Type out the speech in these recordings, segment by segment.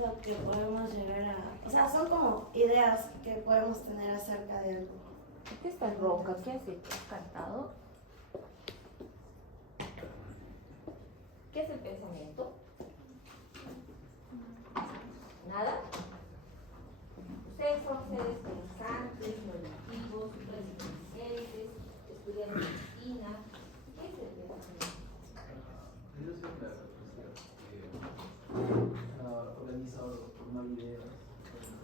lo que podemos llegar a... O sea, son como ideas que podemos tener acerca de algo. ¿Por qué estás ronca? ¿Qué has hecho? ¿Has cantado? ¿Qué es el pensamiento? ¿Nada? Ustedes son seres pensantes, normativos, inteligentes, estudian medicina. ¿Qué es el pensamiento? Yo soy la capacidad que organiza o formar ideas,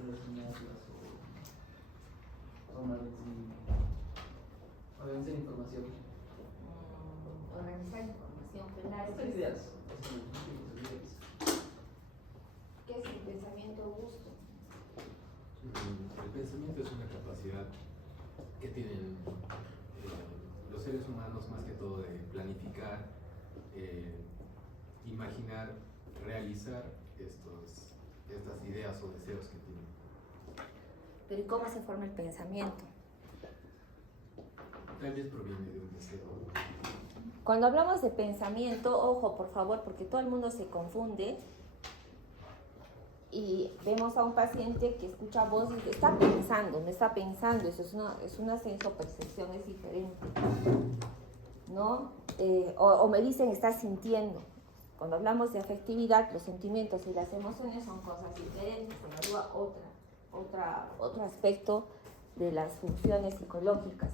relacionarlas o organizar información. Organizar información, Estas pensar. ideas. ¿Qué es el pensamiento, Augusto? El pensamiento es una capacidad que tienen los seres humanos más que todo de planificar, imaginar, realizar estas ideas o deseos que tienen. Pero ¿y cómo se forma el pensamiento? Tal vez proviene de un deseo. Cuando hablamos de pensamiento, ojo por favor, porque todo el mundo se confunde y vemos a un paciente que escucha voz y está pensando, no está pensando, eso es una senso-percepción, es diferente, ¿no? O me dicen está sintiendo. Cuando hablamos de afectividad, los sentimientos y las emociones son cosas diferentes, se evalúa otro aspecto de las funciones psicológicas.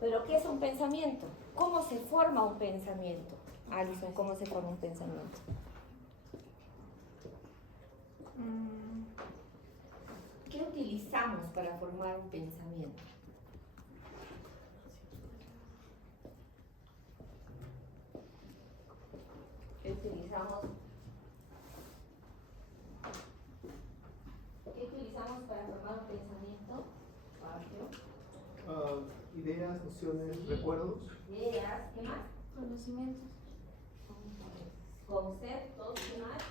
¿Pero qué es un pensamiento? ¿Cómo se forma un pensamiento? Alison, ¿cómo se forma un pensamiento? ¿Qué utilizamos para formar un pensamiento? ¿Qué utilizamos? ¿Qué utilizamos para formar un pensamiento? Ideas, nociones, Sí. recuerdos. Ideas, ¿qué más? Conocimientos. Conceptos, ¿qué más?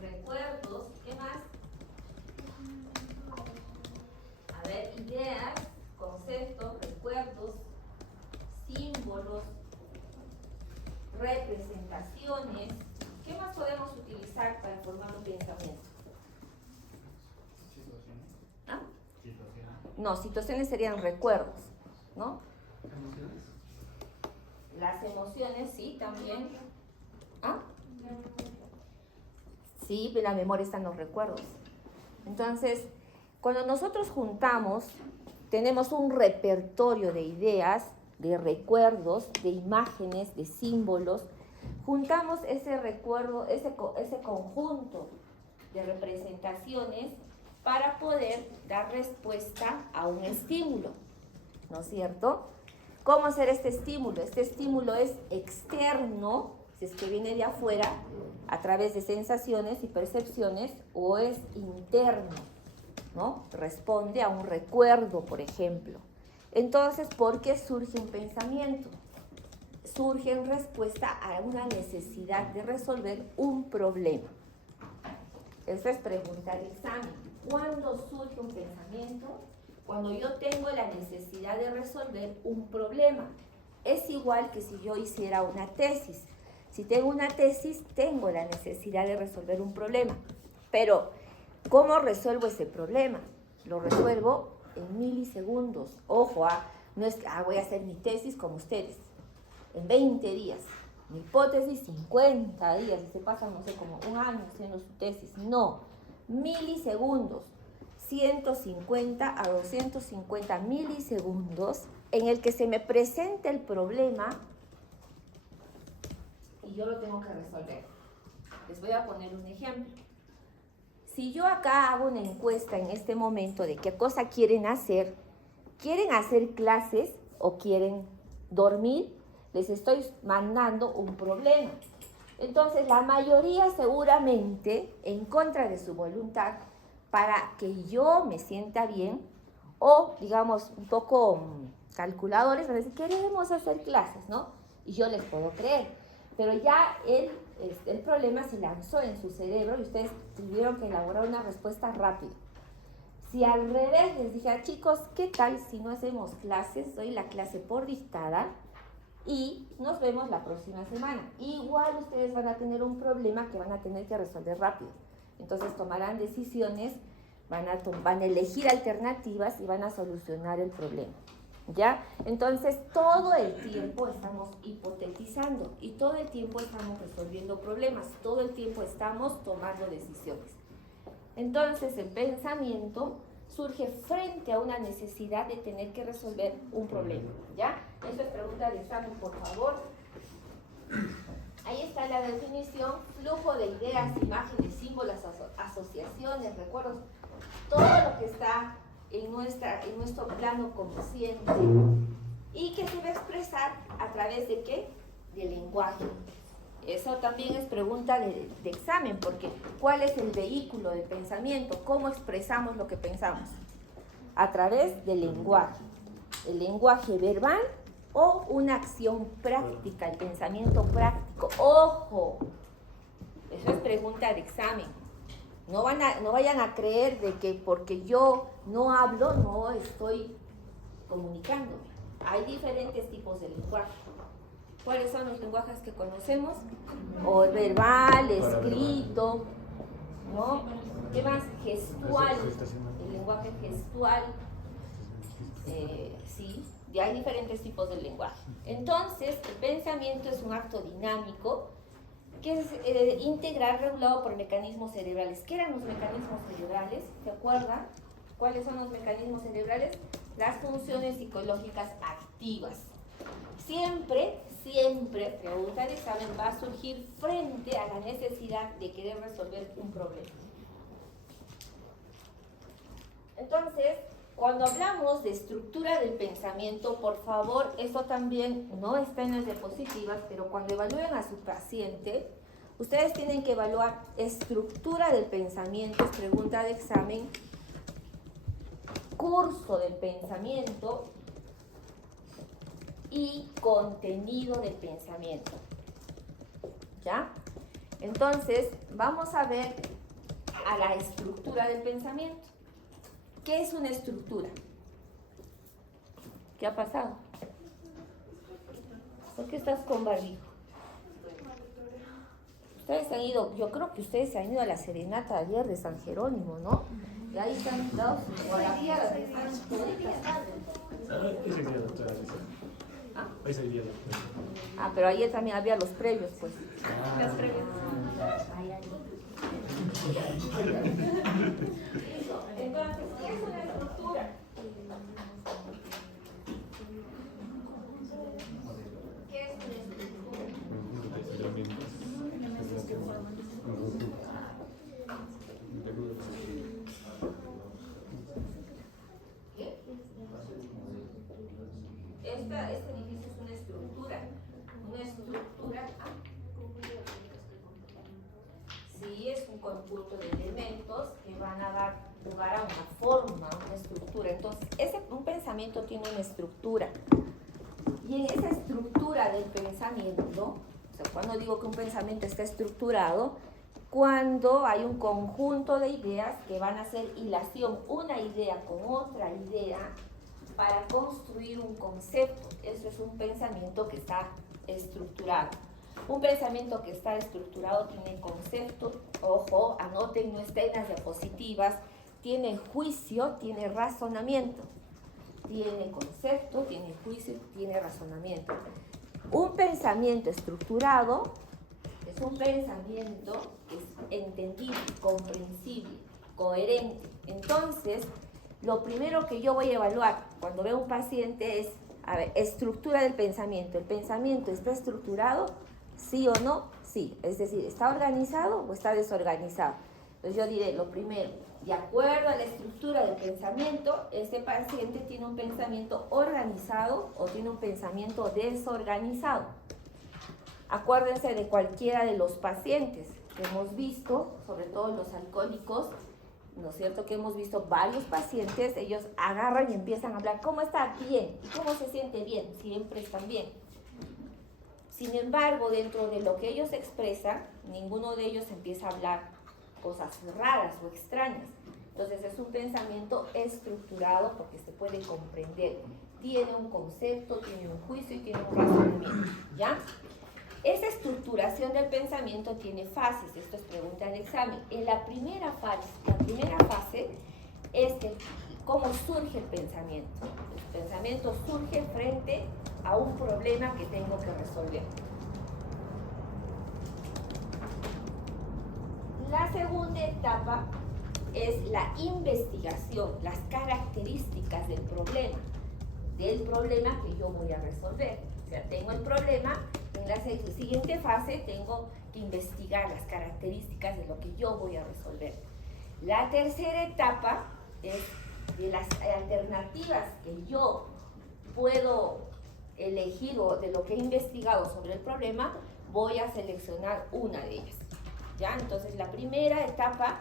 Recuerdos, ¿qué más? A ver, ideas, conceptos, recuerdos, símbolos, representaciones. ¿Qué más podemos utilizar para formar un pensamiento? ¿Ah? No, situaciones serían recuerdos, ¿no? Emociones. Las emociones, sí, también. ¿Ah? Sí, en la memoria están los recuerdos. Entonces, cuando nosotros juntamos, tenemos un repertorio de ideas, de recuerdos, de imágenes, de símbolos. Juntamos ese recuerdo, ese conjunto de representaciones para poder dar respuesta a un estímulo, ¿no es cierto? ¿Cómo hacer este estímulo? Este estímulo es externo, si es que viene de afuera, a través de sensaciones y percepciones, o es interno, ¿no? Responde a un recuerdo, por ejemplo. Entonces, ¿por qué surge un pensamiento? Surge en respuesta a una necesidad de resolver un problema. Esta es pregunta de examen. ¿Cuándo surge un pensamiento? Cuando yo tengo la necesidad de resolver un problema. Es igual que si yo hiciera una tesis. Si tengo una tesis, tengo la necesidad de resolver un problema. Pero, ¿cómo resuelvo ese problema? Lo resuelvo en milisegundos. Ojo, no es que voy a hacer mi tesis como ustedes, en 20 días. Mi hipótesis, 50 días, y se pasan, no sé, como un año haciendo su tesis. No, milisegundos, 150 a 250 milisegundos en el que se me presenta el problema y yo lo tengo que resolver. Les voy a poner un ejemplo. Si yo acá hago una encuesta en este momento de qué cosa quieren hacer clases o quieren dormir, les estoy mandando un problema. Entonces, la mayoría seguramente, en contra de su voluntad, para que yo me sienta bien, o digamos un poco calculadores, van a decir, queremos hacer clases, ¿no? Y yo les puedo creer. Pero ya el problema se lanzó en su cerebro y ustedes tuvieron que elaborar una respuesta rápida. Si al revés les dije, chicos, ¿qué tal si no hacemos clases? Doy la clase por dictada y nos vemos la próxima semana. Igual ustedes van a tener un problema que van a tener que resolver rápido. Entonces tomarán decisiones, van a elegir alternativas y van a solucionar el problema. ¿Ya? Entonces todo el tiempo estamos hipotetizando y todo el tiempo estamos resolviendo problemas, todo el tiempo estamos tomando decisiones. Entonces el pensamiento surge frente a una necesidad de tener que resolver un problema. ¿Ya? Eso es pregunta de examen, por favor. Ahí está la definición: flujo de ideas, imágenes, símbolos, asociaciones, recuerdos, todo lo que está en nuestro plano consciente y que se va a expresar a través de ¿qué? Del lenguaje. Eso también es pregunta de examen, porque ¿cuál es el vehículo del pensamiento? ¿Cómo expresamos lo que pensamos? A través del lenguaje. El lenguaje verbal o una acción práctica, el pensamiento práctico. ¡Ojo! Eso es pregunta de examen. No vayan a creer de que porque yo no hablo, no estoy comunicándome. Hay diferentes tipos de lenguaje. ¿Cuáles son los lenguajes que conocemos? O verbal, escrito, ¿no? ¿Qué más? Gestual. El lenguaje gestual. Sí, ya hay diferentes tipos de lenguaje. Entonces, el pensamiento es un acto dinámico que es integral, regulado por mecanismos cerebrales. ¿Qué eran los mecanismos cerebrales? ¿Se acuerdan? ¿Cuáles son los mecanismos cerebrales? Las funciones psicológicas activas. Siempre, pregunta de examen, va a surgir frente a la necesidad de querer resolver un problema. Entonces, cuando hablamos de estructura del pensamiento, por favor, eso también no está en las diapositivas, pero cuando evalúen a su paciente, ustedes tienen que evaluar estructura del pensamiento, es pregunta de examen, curso del pensamiento y contenido del pensamiento. ¿Ya? Entonces, vamos a ver a la estructura del pensamiento. ¿Qué es una estructura? ¿Qué ha pasado? ¿Por qué estás con barbijo? Ustedes han ido, yo creo que ustedes se han ido a la serenata ayer de San Jerónimo, ¿no? Y ahí están dados o a la fiesta, están pero ayer también había los previos, pues. Los previos. Entonces, ¿qué es una estructura? ¿Qué es una estructura? ¿Qué? Este edificio es una estructura. Una estructura. Sí, es un conjunto de elementos que van a dar lugar a una forma, una estructura. Entonces, un pensamiento tiene una estructura. Y en esa estructura del pensamiento, o sea, cuando digo que un pensamiento está estructurado, cuando hay un conjunto de ideas que van a hacer hilación, una idea con otra idea, para construir un concepto. Eso es un pensamiento que está estructurado. Un pensamiento que está estructurado tiene concepto, ojo, anoten, no está en las diapositivas, tiene juicio, tiene razonamiento. Tiene concepto, tiene juicio, tiene razonamiento. Un pensamiento estructurado es un pensamiento que es entendible, comprensible, coherente. Entonces, lo primero que yo voy a evaluar cuando veo a un paciente es, a ver, estructura del pensamiento. ¿El pensamiento está estructurado? ¿Sí o no? Sí. Es decir, ¿está organizado o está desorganizado? Entonces yo diré, lo primero, de acuerdo a la estructura del pensamiento, este paciente tiene un pensamiento organizado o tiene un pensamiento desorganizado. Acuérdense de cualquiera de los pacientes que hemos visto, sobre todo los alcohólicos, ¿no es cierto? Que hemos visto varios pacientes, ellos agarran y empiezan a hablar, ¿cómo está? Bien. ¿Y cómo se siente bien? Siempre están bien. Sin embargo, dentro de lo que ellos expresan, ninguno de ellos empieza a hablar cosas raras o extrañas. Entonces es un pensamiento estructurado porque se puede comprender. Tiene un concepto, tiene un juicio y tiene un razonamiento. ¿ya? Esa estructuración del pensamiento tiene fases, esto es pregunta del examen. En la primera fase es cómo surge el pensamiento. El pensamiento surge frente a un problema que tengo que resolver. La segunda etapa es la investigación, las características del problema que yo voy a resolver. O sea, tengo el problema, en la siguiente fase tengo que investigar las características de lo que yo voy a resolver. La tercera etapa es de las alternativas que yo puedo elegir o de lo que he investigado sobre el problema, voy a seleccionar una de ellas. ¿Ya? Entonces, la primera etapa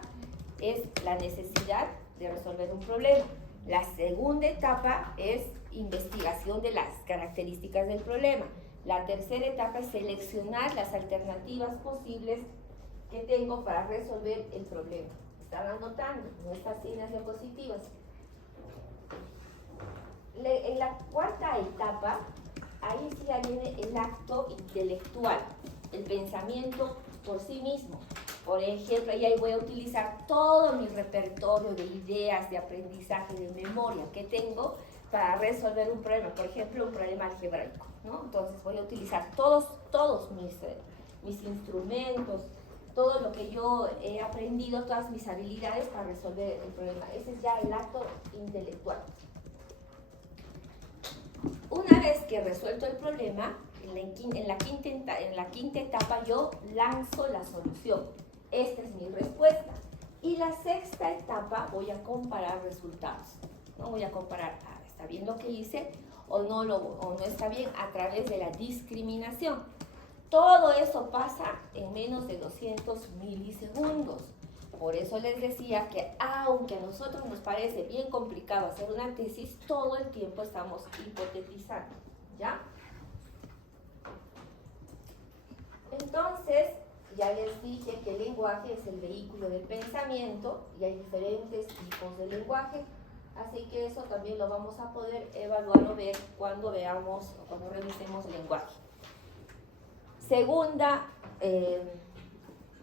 es la necesidad de resolver un problema. La segunda etapa es investigación de las características del problema. La tercera etapa es seleccionar las alternativas posibles que tengo para resolver el problema. Están anotando, no está así en las diapositivas. En la cuarta etapa, ahí sí ya viene el acto intelectual, el pensamiento por sí mismo. Por ejemplo, ahí voy a utilizar todo mi repertorio de ideas, de aprendizaje, de memoria que tengo para resolver un problema. Por ejemplo, un problema algebraico, ¿no? Entonces voy a utilizar todos mis instrumentos, todo lo que yo he aprendido, todas mis habilidades para resolver el problema. Ese es ya el acto intelectual. Una vez que he resuelto el problema, en la quinta etapa yo lanzo la solución. Esta es mi respuesta. Y la sexta etapa voy a comparar resultados. No voy a comparar, ¿está bien lo que hice o no está bien? A través de la discriminación. Todo eso pasa en menos de 200 milisegundos. Por eso les decía que aunque a nosotros nos parece bien complicado hacer una tesis, todo el tiempo estamos hipotetizando, ¿ya? Entonces, ya les dije que el lenguaje es el vehículo del pensamiento y hay diferentes tipos de lenguaje. Así que eso también lo vamos a poder evaluar o ver cuando veamos o cuando revisemos el lenguaje. Segunda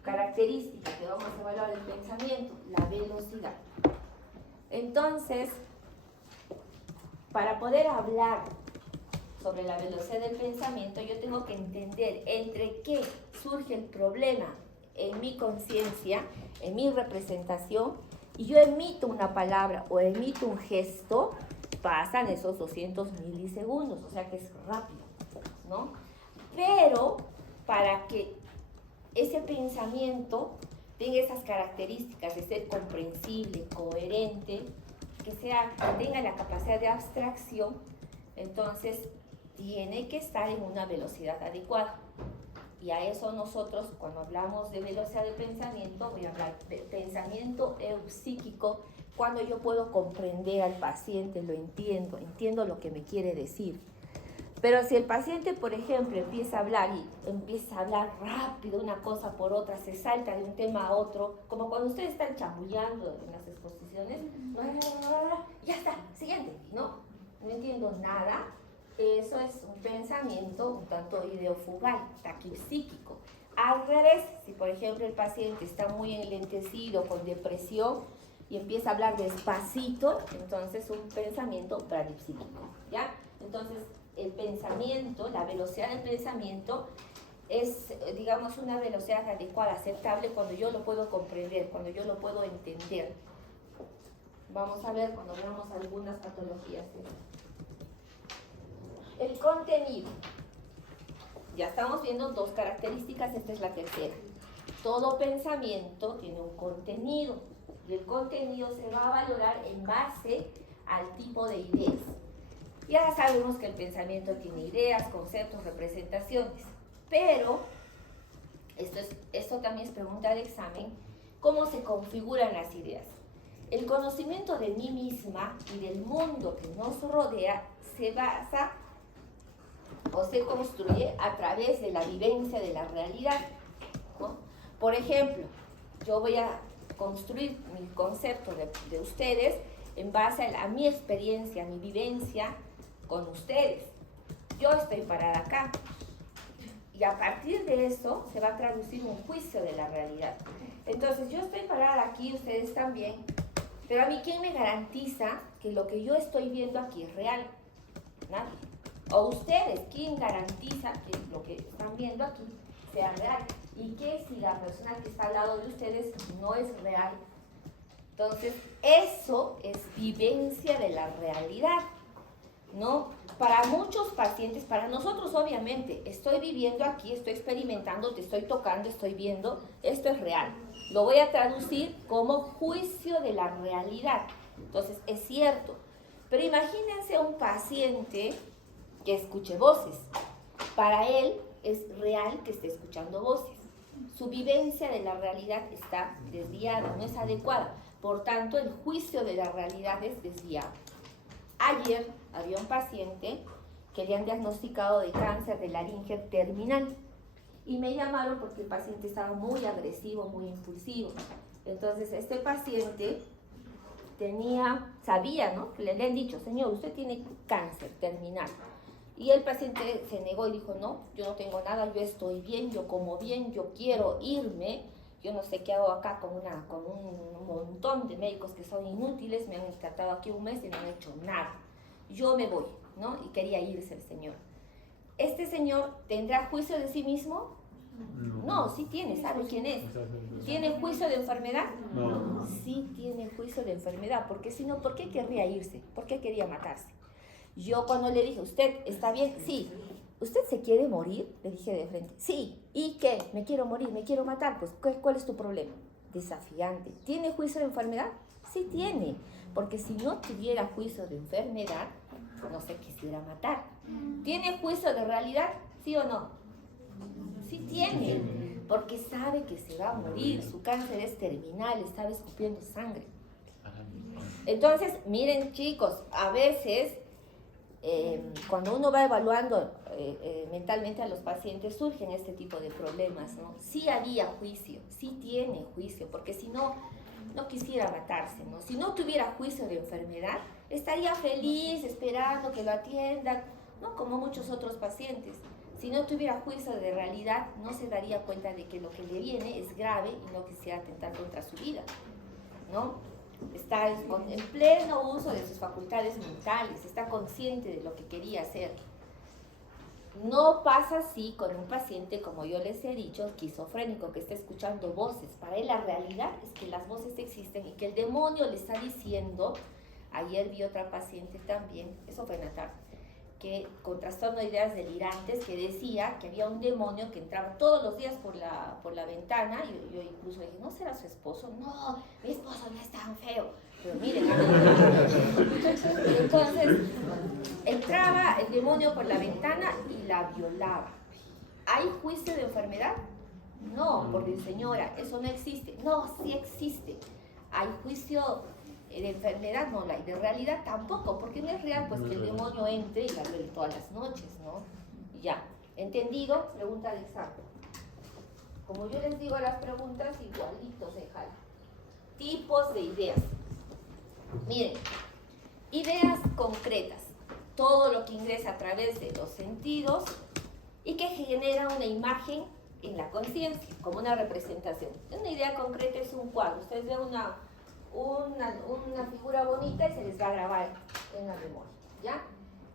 característica que vamos a evaluar el pensamiento, la velocidad. Entonces, para poder hablar sobre la velocidad del pensamiento, yo tengo que entender entre qué surge el problema en mi conciencia, en mi representación, y yo emito una palabra o emito un gesto, pasan esos 200 milisegundos, o sea que es rápido, ¿no? Pero para que ese pensamiento tenga esas características de ser comprensible, coherente, que tenga la capacidad de abstracción, entonces tiene que estar en una velocidad adecuada. Y a eso nosotros, cuando hablamos de velocidad de pensamiento, voy a hablar de pensamiento eupsíquico, cuando yo puedo comprender al paciente, lo entiendo lo que me quiere decir. Pero si el paciente, por ejemplo, empieza a hablar rápido, una cosa por otra, se salta de un tema a otro, como cuando ustedes están chamullando en las exposiciones, ya está, siguiente, no entiendo nada. Eso es un pensamiento un tanto ideofugal, taquipsíquico. Al revés, si por ejemplo el paciente está muy enlentecido, con depresión, y empieza a hablar despacito, entonces un pensamiento bradipsíquico, ¿ya? Entonces, el pensamiento, la velocidad del pensamiento es, digamos, una velocidad adecuada, aceptable, cuando yo lo puedo comprender, cuando yo lo puedo entender. Vamos a ver cuando veamos algunas patologías. El contenido. Ya estamos viendo dos características, esta es la tercera. Todo pensamiento tiene un contenido, y el contenido se va a valorar en base al tipo de ideas. Ya sabemos que el pensamiento tiene ideas, conceptos, representaciones, pero esto también es pregunta de examen, ¿cómo se configuran las ideas? El conocimiento de mí misma y del mundo que nos rodea se basa o se construye a través de la vivencia de la realidad, ¿no? Por ejemplo, yo voy a construir mi concepto de ustedes en base a mi experiencia, mi vivencia con ustedes. Yo estoy parada acá Y a partir de eso se va a traducir un juicio de la realidad. Entonces yo estoy parada aquí, ustedes también, pero a mí ¿quién me garantiza que lo que yo estoy viendo aquí es real? Nadie. O ustedes, ¿quién garantiza que lo que están viendo aquí sea real? ¿Y qué si la persona que está al lado de ustedes no es real? Entonces, eso es vivencia de la realidad, ¿no? Para muchos pacientes, para nosotros obviamente, estoy viviendo aquí, estoy experimentando, te estoy tocando, estoy viendo, esto es real. Lo voy a traducir como juicio de la realidad. Entonces, es cierto. Pero imagínense un paciente que escuche voces. Para él es real que esté escuchando voces. Su vivencia de la realidad está desviada, no es adecuada. Por tanto, el juicio de la realidad es desviado. Ayer había un paciente que le han diagnosticado de cáncer de laringe terminal y me llamaron porque el paciente estaba muy agresivo, muy impulsivo. Entonces este paciente sabía, ¿no? Que le han dicho, señor, usted tiene cáncer terminal. Y el paciente se negó y dijo, no, yo no tengo nada, yo estoy bien, yo como bien, yo quiero irme. Yo no sé qué hago acá con un montón de médicos que son inútiles, me han tratado aquí un mes y no han hecho nada. Yo me voy, ¿no? Y quería irse el señor. ¿Este señor tendrá juicio de sí mismo? No, sí tiene, ¿sabe quién es? ¿Tiene juicio de enfermedad? No. Sí tiene juicio de enfermedad, porque si no, ¿por qué querría irse? ¿Por qué quería matarse? Yo cuando le dije, ¿usted está bien? Sí. ¿Usted se quiere morir? Le dije de frente. Sí. ¿Y qué? Me quiero morir, me quiero matar. Pues, ¿cuál es tu problema? Desafiante. ¿Tiene juicio de enfermedad? Sí tiene. Porque si no tuviera juicio de enfermedad, no se quisiera matar. ¿Tiene juicio de realidad? ¿Sí o no? Sí tiene. Porque sabe que se va a morir. Su cáncer es terminal, estaba escupiendo sangre. Entonces, miren chicos, a veces cuando uno va evaluando mentalmente a los pacientes surgen este tipo de problemas, ¿no? Sí había juicio, sí tiene juicio, porque si no, no quisiera matarse, ¿no? Si no tuviera juicio de enfermedad, estaría feliz esperando que lo atiendan, ¿no? Como muchos otros pacientes. Si no tuviera juicio de realidad, no se daría cuenta de que lo que le viene es grave y no quisiera atentar contra su vida, ¿no? Está en pleno uso de sus facultades mentales, está consciente de lo que quería hacer. No pasa así con un paciente, como yo les he dicho, esquizofrénico, que está escuchando voces. Para él la realidad es que las voces existen y que el demonio le está diciendo. Ayer vi otra paciente también, eso fue en la tarde, que con trastorno de ideas delirantes, que decía que había un demonio que entraba todos los días por la ventana. Y yo incluso dije, ¿no será su esposo? No, mi esposo no es tan feo. Pero miren, entonces entraba el demonio por la ventana y la violaba. ¿Hay juicio de enfermedad? No, porque señora, eso no existe. No, sí existe. Hay juicio de enfermedad, no la hay. De realidad tampoco, porque no es real pues que el demonio entre y la viole todas las noches, ¿no? Ya, ¿entendido? Pregunta de examen. Como yo les digo las preguntas, igualitos de Jal. Tipos de ideas. Miren, ideas concretas. Todo lo que ingresa a través de los sentidos y que genera una imagen en la conciencia, como una representación. Una idea concreta es un cuadro. Ustedes ven una figura bonita y se les va a grabar en la memoria, ¿ya?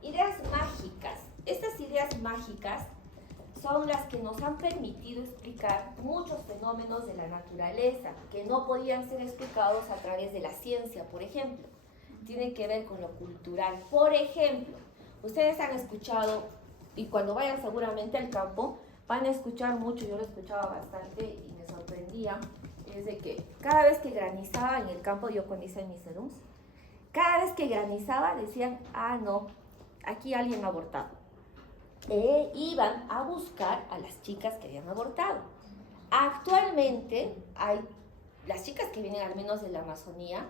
Ideas mágicas. Estas ideas mágicas son las que nos han permitido explicar muchos fenómenos de la naturaleza que no podían ser explicados a través de la ciencia, por ejemplo. Tienen que ver con lo cultural. Por ejemplo, ustedes han escuchado, y cuando vayan seguramente al campo, van a escuchar mucho, yo lo escuchaba bastante y me sorprendía, es de que cada vez que granizaba en el campo, yo cuando hice mis serums, cada vez que granizaba decían, ah no, aquí alguien ha abortado. E iban a buscar a las chicas que habían abortado. Actualmente las chicas que vienen al menos de la Amazonía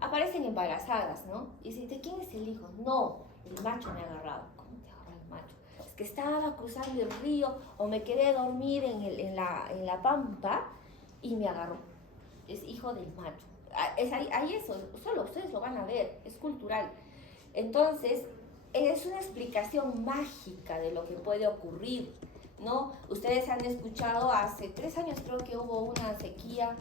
aparecen embarazadas, ¿no? Y dicen, ¿de quién es el hijo? No, el macho me ha agarrado. ¿Cómo te agarró el macho? Es que estaba cruzando el río o me quedé dormir en la pampa y me agarró. Es hijo del macho. Hay eso, solo ustedes lo van a ver, es cultural. Entonces, es una explicación mágica de lo que puede ocurrir. ¿no? Ustedes han escuchado, hace 3 años creo que hubo una sequía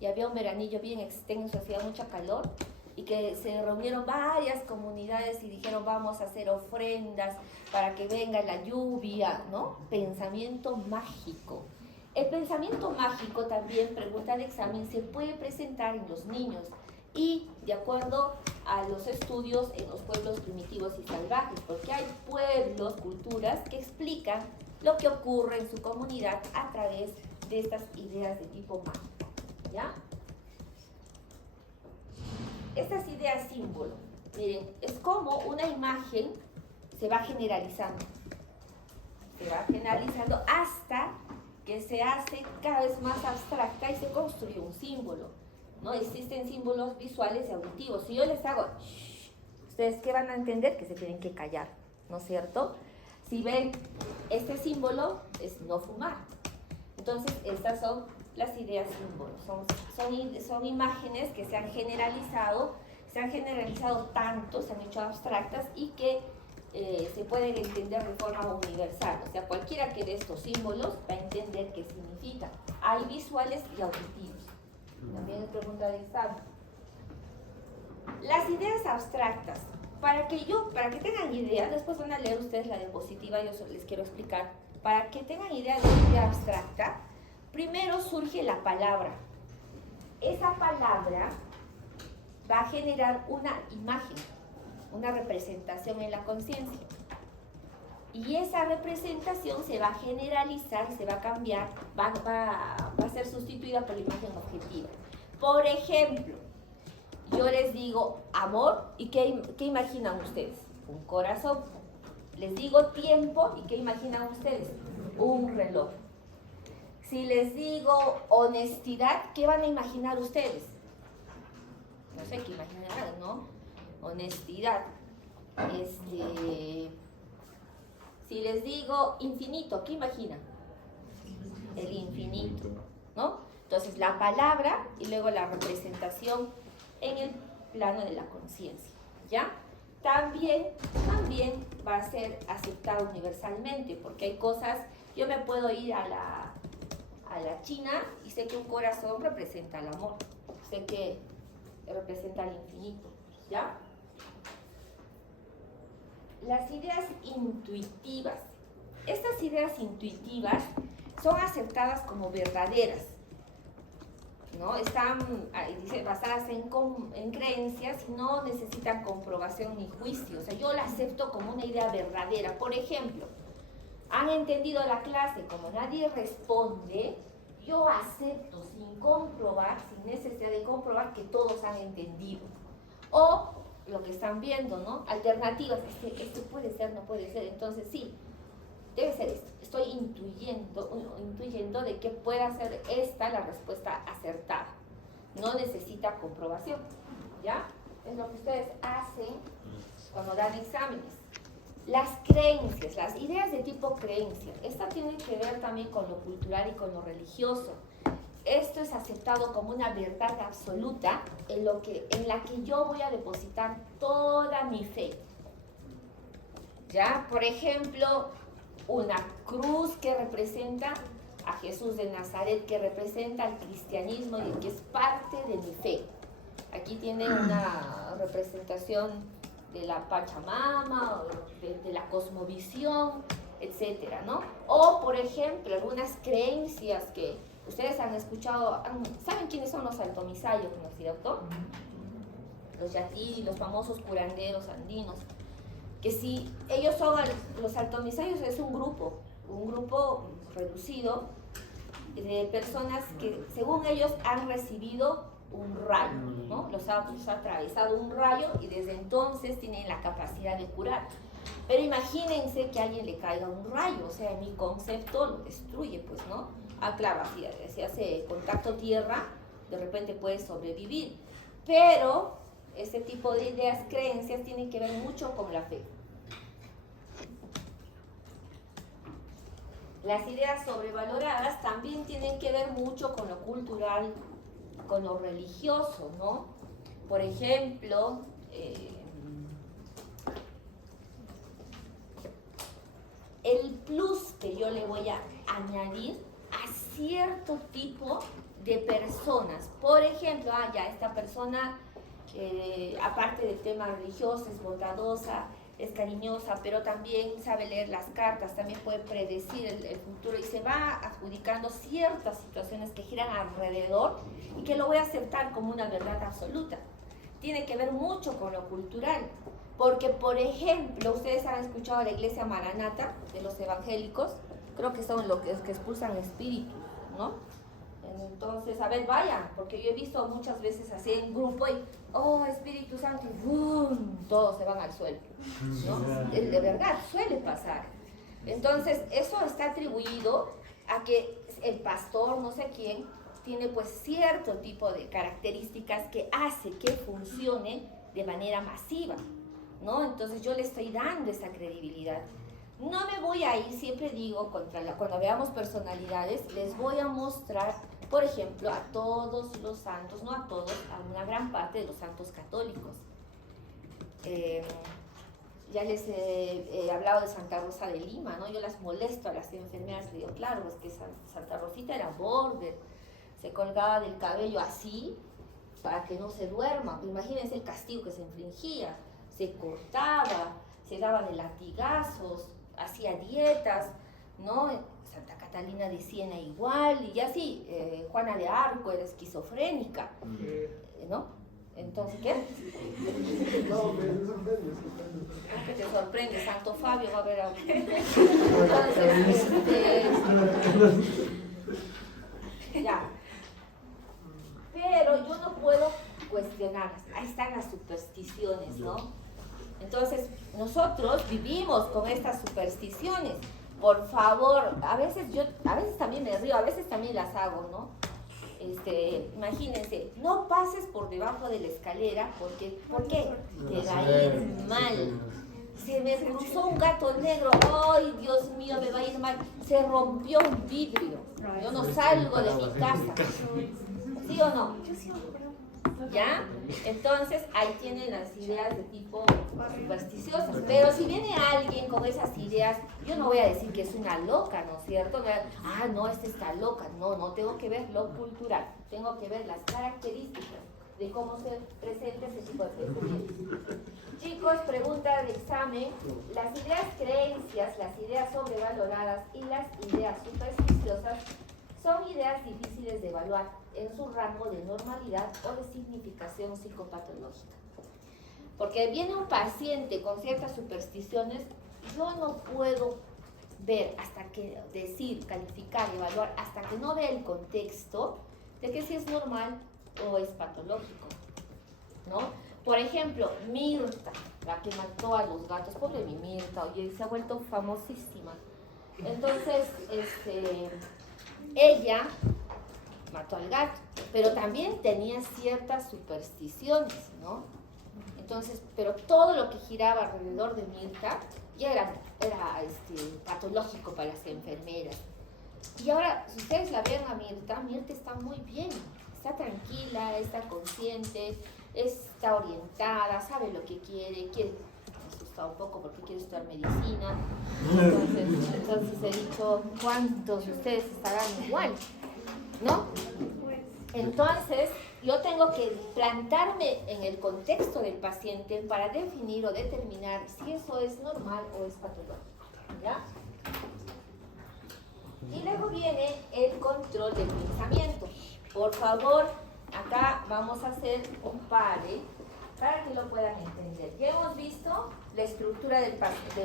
y había un veranillo bien extenso, hacía mucha calor, y que se reunieron varias comunidades y dijeron vamos a hacer ofrendas para que venga la lluvia, ¿no? Pensamiento mágico. El pensamiento mágico también, pregunta el examen, se puede presentar en los niños y de acuerdo a los estudios en los pueblos primitivos y salvajes, porque hay pueblos, culturas que explican lo que ocurre en su comunidad a través de estas ideas de tipo mágico, ¿ya? Estas ideas símbolo, miren, es como una imagen se va generalizando hasta que se hace cada vez más abstracta y se construye un símbolo, ¿no? Existen símbolos visuales y auditivos. Si yo les hago, ¿ustedes qué van a entender? Que se tienen que callar, ¿no es cierto? Si ven este símbolo, es no fumar. Entonces, estas son las ideas símbolos. Son imágenes que se han generalizado tanto, se han hecho abstractas y que se pueden entender de forma universal. O sea, cualquiera que de estos símbolos va a entender qué significa. Hay visuales y auditivos. También es pregunta de examen. Las ideas abstractas. Para que tengan idea, después van a leer ustedes la diapositiva, yo les quiero explicar. Para que tengan idea de una idea abstracta, primero surge la palabra. Esa palabra va a generar una imagen, una representación en la conciencia. Y esa representación se va a generalizar, se va a cambiar, va a ser sustituida por la imagen objetiva. Por ejemplo, yo les digo amor, ¿y qué imaginan ustedes? Un corazón. Les digo tiempo, ¿y qué imaginan ustedes? Un reloj. Si les digo honestidad, ¿qué van a imaginar ustedes? No sé qué imaginarán, ¿no? Honestidad. Si les digo infinito, ¿qué imaginan? El infinito, ¿no? Entonces la palabra y luego la representación en el plano de la conciencia, ¿ya? También va a ser aceptado universalmente, porque hay cosas, yo me puedo ir a la China y sé que un corazón representa el amor, sé que representa el infinito, ¿ya? Las ideas intuitivas. Estas ideas intuitivas son aceptadas como verdaderas, ¿no? Están basadas en creencias y no necesitan comprobación ni juicio. O sea, yo la acepto como una idea verdadera. Por ejemplo, han entendido la clase, como nadie responde, yo acepto sin comprobar, sin necesidad de comprobar que todos han entendido. O lo que están viendo, ¿no? Alternativas, esto puede ser, no puede ser, entonces sí, debe ser esto. Estoy intuyendo de que pueda ser esta la respuesta acertada. No necesita comprobación, ¿ya? Es lo que ustedes hacen cuando dan exámenes. Las creencias, las ideas de tipo creencia, esta tiene que ver también con lo cultural y con lo religioso. Esto es aceptado como una verdad absoluta en la que yo voy a depositar toda mi fe. ¿Ya? Por ejemplo, una cruz que representa a Jesús de Nazaret, que representa al cristianismo y que es parte de mi fe. Aquí tiene una representación de la Pachamama, de la cosmovisión, etcétera, ¿no? O, por ejemplo, algunas creencias que ustedes han escuchado, ¿saben quiénes son los altomisayos, no es cierto? Los yatí, los famosos curanderos andinos. Que si ellos son, los altomisayos es un grupo reducido de personas que según ellos han recibido un rayo, ¿no? Los ha atravesado un rayo y desde entonces tienen la capacidad de curar. Pero imagínense que a alguien le caiga un rayo, o sea, mi concepto lo destruye, pues, ¿no? Ah, claro, si hace contacto tierra, de repente puede sobrevivir. Pero este tipo de ideas, creencias, tienen que ver mucho con la fe. Las ideas sobrevaloradas también tienen que ver mucho con lo cultural, con lo religioso, ¿no? Por ejemplo, el plus que yo le voy a añadir a cierto tipo de personas. Por ejemplo, ya esta persona, aparte del tema religioso, es bondadosa, es cariñosa, pero también sabe leer las cartas, también puede predecir el futuro y se va adjudicando ciertas situaciones que giran alrededor y que lo voy a aceptar como una verdad absoluta. Tiene que ver mucho con lo cultural, porque por ejemplo, ustedes han escuchado la iglesia Maranata de los evangélicos, creo que son los que expulsan espíritus, ¿no? Entonces, a ver, vayan, porque yo he visto muchas veces así en grupo y, oh, Espíritu Santo, y ¡boom! Todos se van al suelo, ¿no? De verdad, suele pasar. Entonces, eso está atribuido a que el pastor, no sé quién, tiene pues cierto tipo de características que hace que funcione de manera masiva, ¿no? Entonces, yo le estoy dando esa credibilidad. No me voy a ir, siempre digo, cuando veamos personalidades, les voy a mostrar, por ejemplo, a todos los santos, no a todos, a una gran parte de los santos católicos. Ya les he hablado de Santa Rosa de Lima, ¿no? Yo las molesto a las enfermeras, les digo, claro, es que Santa Rosita era border, se colgaba del cabello así para que no se duerma. Imagínense el castigo que se infligía, se cortaba, se daba de latigazos, hacía dietas, ¿no? Santa Catalina de Siena igual, y así, Juana de Arco era esquizofrénica, ¿no? Entonces, ¿qué? No, me sorprende. ¿Qué te sorprende? Santo Fabio va a ver a... Entonces, ya. Pero yo no puedo cuestionarlas, ahí están las supersticiones, ¿no? Entonces, nosotros vivimos con estas supersticiones. Por favor, a veces también me río, a veces también las hago, ¿no? Imagínense, no pases por debajo de la escalera porque, ¿por qué? Te va a ir mal. Se me cruzó un gato negro, ¡ay, Dios mío, me va a ir mal! Se rompió un vidrio, yo no salgo de mi casa. ¿Sí o no? ¿Ya? Entonces ahí tienen las ideas de tipo supersticiosas. Pero si viene alguien con esas ideas, yo no voy a decir que es una loca, ¿no es cierto? No, esta está loca. No tengo que ver lo cultural. Tengo que ver las características de cómo se presenta ese tipo de pensamientos. Chicos, pregunta de examen. Las ideas creencias, las ideas sobrevaloradas y las ideas supersticiosas son ideas difíciles de evaluar en su rango de normalidad o de significación psicopatológica. Porque viene un paciente con ciertas supersticiones, yo no puedo ver hasta que decir, calificar, evaluar, hasta que no vea el contexto de que si es normal o es patológico, ¿no? Por ejemplo, Mirta, la que mató a los gatos, pobre mi Mirta, oye, se ha vuelto famosísima. Entonces, ella mató al gato, pero también tenía ciertas supersticiones, ¿no? Entonces, pero todo lo que giraba alrededor de Mirta ya era patológico para las enfermeras. Y ahora, si ustedes la ven a Mirta está muy bien, está tranquila, está consciente, está orientada, sabe lo que quiere, me asusta un poco porque quiere estudiar medicina. Entonces he dicho, ¿cuántos de ustedes estarán igual? ¿No? Entonces, yo tengo que plantarme en el contexto del paciente para definir o determinar si eso es normal o es patológico, ¿ya? Y luego viene el control del pensamiento. Por favor, acá vamos a hacer un pare para que lo puedan entender. Ya hemos visto la estructura del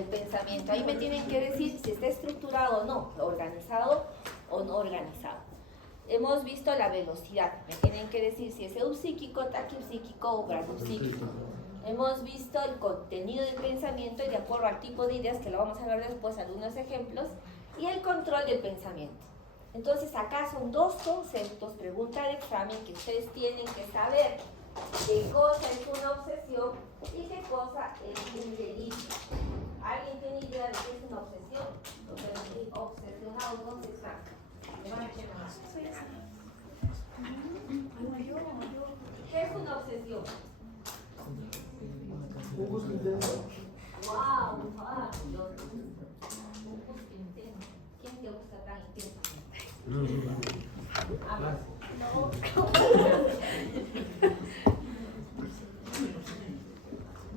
pensamiento. Ahí me tienen que decir si está estructurado o no, organizado o no organizado. Hemos visto la velocidad. Me tienen que decir si es eupsíquico, taquipsíquico o bradipsíquico. Hemos visto el contenido del pensamiento y de acuerdo al tipo de ideas, que lo vamos a ver después, algunos ejemplos, y el control del pensamiento. Entonces acá son dos conceptos, pregunta de examen, que ustedes tienen que saber qué cosa es una obsesión y qué cosa es un delito. ¿Alguien tiene idea de qué es una obsesión? Obsesionado, ¿dónde está? Levanten la mano. ¿Qué es una obsesión? Un gusto intenso. ¡Wow! Un gusto intenso.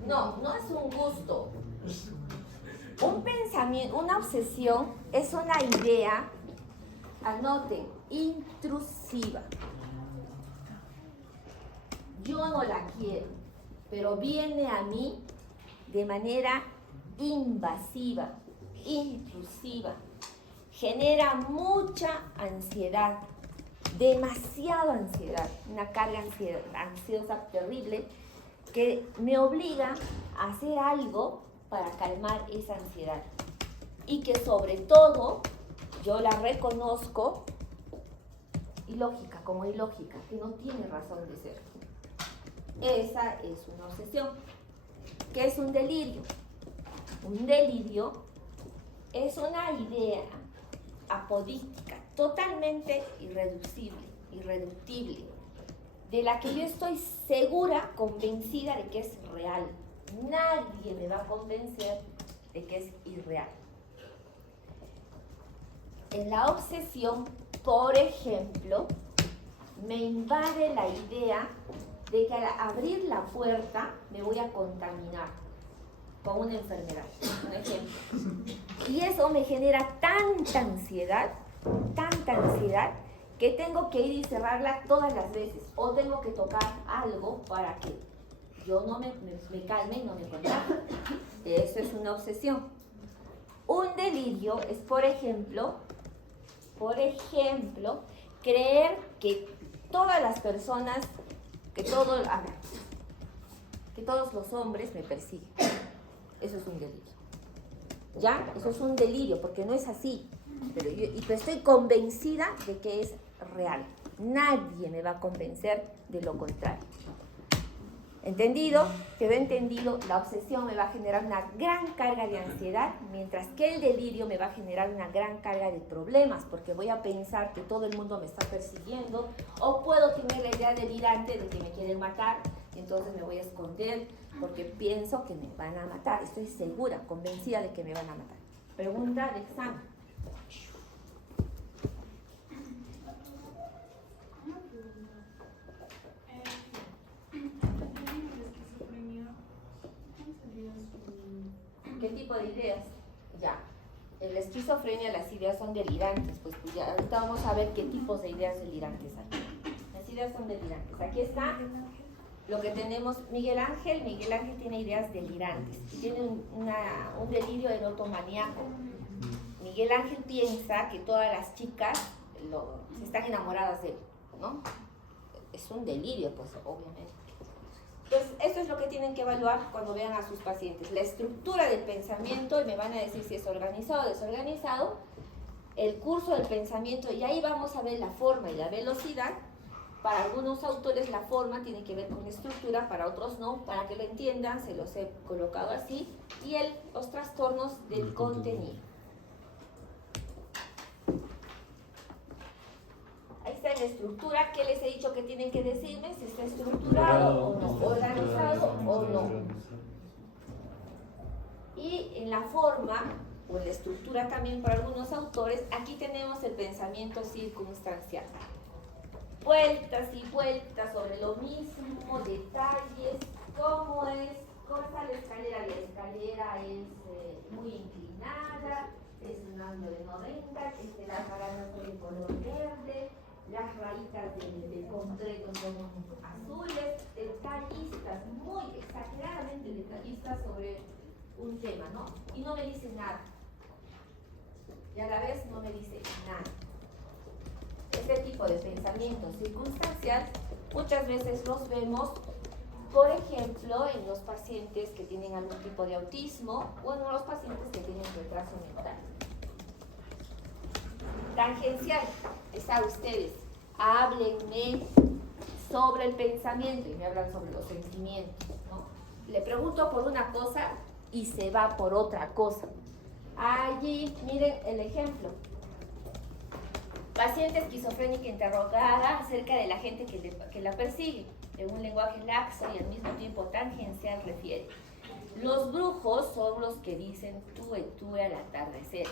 No, no es un gusto. Un pensamiento, una obsesión es una idea, anoten, intrusiva. Yo no la quiero, pero viene a mí de manera invasiva, intrusiva. Genera mucha ansiedad, demasiada ansiedad, una carga ansiosa terrible que me obliga a hacer algo para calmar esa ansiedad. Y que sobre todo yo la reconozco ilógica, como ilógica, que no tiene razón de ser. Esa es una obsesión. ¿Qué es un delirio? Un delirio es una idea apodíctica, totalmente irreductible, de la que yo estoy segura, convencida de que es real. Nadie me va a convencer de que es irreal. En la obsesión, por ejemplo, me invade la idea de que al abrir la puerta me voy a contaminar con una enfermedad, un ejemplo. Y eso me genera tanta ansiedad, que tengo que ir y cerrarla todas las veces, o tengo que tocar algo para que yo no me calme y no me contagie. Eso es una obsesión. Un delirio es, por ejemplo, creer que todas las personas, que todos los hombres me persiguen. Eso es un delirio. ¿Ya? Eso es un delirio, porque no es así. Pero estoy convencida de que es real. Nadie me va a convencer de lo contrario. ¿Entendido? Quedó entendido. La obsesión me va a generar una gran carga de ansiedad, mientras que el delirio me va a generar una gran carga de problemas, porque voy a pensar que todo el mundo me está persiguiendo, o puedo tener la idea delirante de que me quieren matar, y entonces me voy a esconder porque pienso que me van a matar. Estoy segura, convencida de que me van a matar. Pregunta de examen. ¿Qué tipo de ideas? Ya. En la esquizofrenia las ideas son delirantes, pues ya ahorita vamos a ver qué tipos de ideas delirantes hay. Las ideas son delirantes. Aquí está lo que tenemos. Miguel Ángel tiene ideas delirantes, tiene un delirio erotomaníaco. Miguel Ángel piensa que todas las chicas se están enamoradas de él, ¿no? Es un delirio, pues, obviamente. Entonces, esto es lo que tienen que evaluar cuando vean a sus pacientes. La estructura del pensamiento, y me van a decir si es organizado o desorganizado, el curso del pensamiento, y ahí vamos a ver la forma y la velocidad. Para algunos autores la forma tiene que ver con la estructura, para otros no. Para que lo entiendan, se los he colocado así. Y los trastornos del contenido. Ahí está en la estructura. ¿Qué les he dicho que tienen que decirme? Si está estructurado o no, organizado o no. Y en la forma, o en la estructura también para algunos autores, aquí tenemos el pensamiento circunstancial. Vueltas y vueltas sobre lo mismo, detalles, cómo está la escalera. La escalera es muy inclinada, es un ángulo de 90, las barajas son de color verde, las rayitas del concreto son azules, detallistas, muy exageradamente detallistas sobre un tema, ¿no? Y no me dice nada. Y a la vez no me dice nada. Este tipo de pensamiento circunstancial muchas veces los vemos, por ejemplo, en los pacientes que tienen algún tipo de autismo o en los pacientes que tienen retraso mental. Tangencial, está ustedes, háblenme sobre el pensamiento y me hablan sobre los sentimientos, ¿no? Le pregunto por una cosa y se va por otra cosa. Allí, miren el ejemplo. Paciente esquizofrénica interrogada acerca de la gente que la persigue. En un lenguaje laxo y al mismo tiempo tangencial refiere: los brujos son los que dicen tú al atardecer.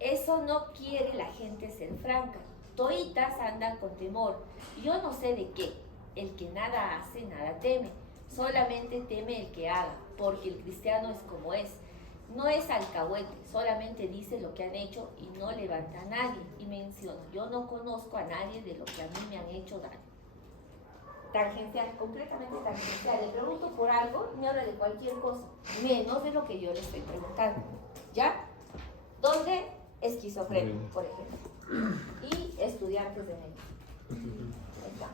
Eso no quiere la gente ser franca. toditas andan con temor. Yo no sé de qué. El que nada hace, nada teme. Solamente teme el que haga, porque el cristiano es como es. No es alcahuete, solamente dice lo que han hecho y no levanta a nadie. Y menciona, yo no conozco a nadie de lo que a mí me han hecho daño. Tangencial, completamente tangencial. Le pregunto por algo, me habla de cualquier cosa, menos de lo que yo le estoy preguntando. ¿Ya? ¿Dónde? Esquizofrenia, por ejemplo. Y estudiantes de medicina. Ahí está.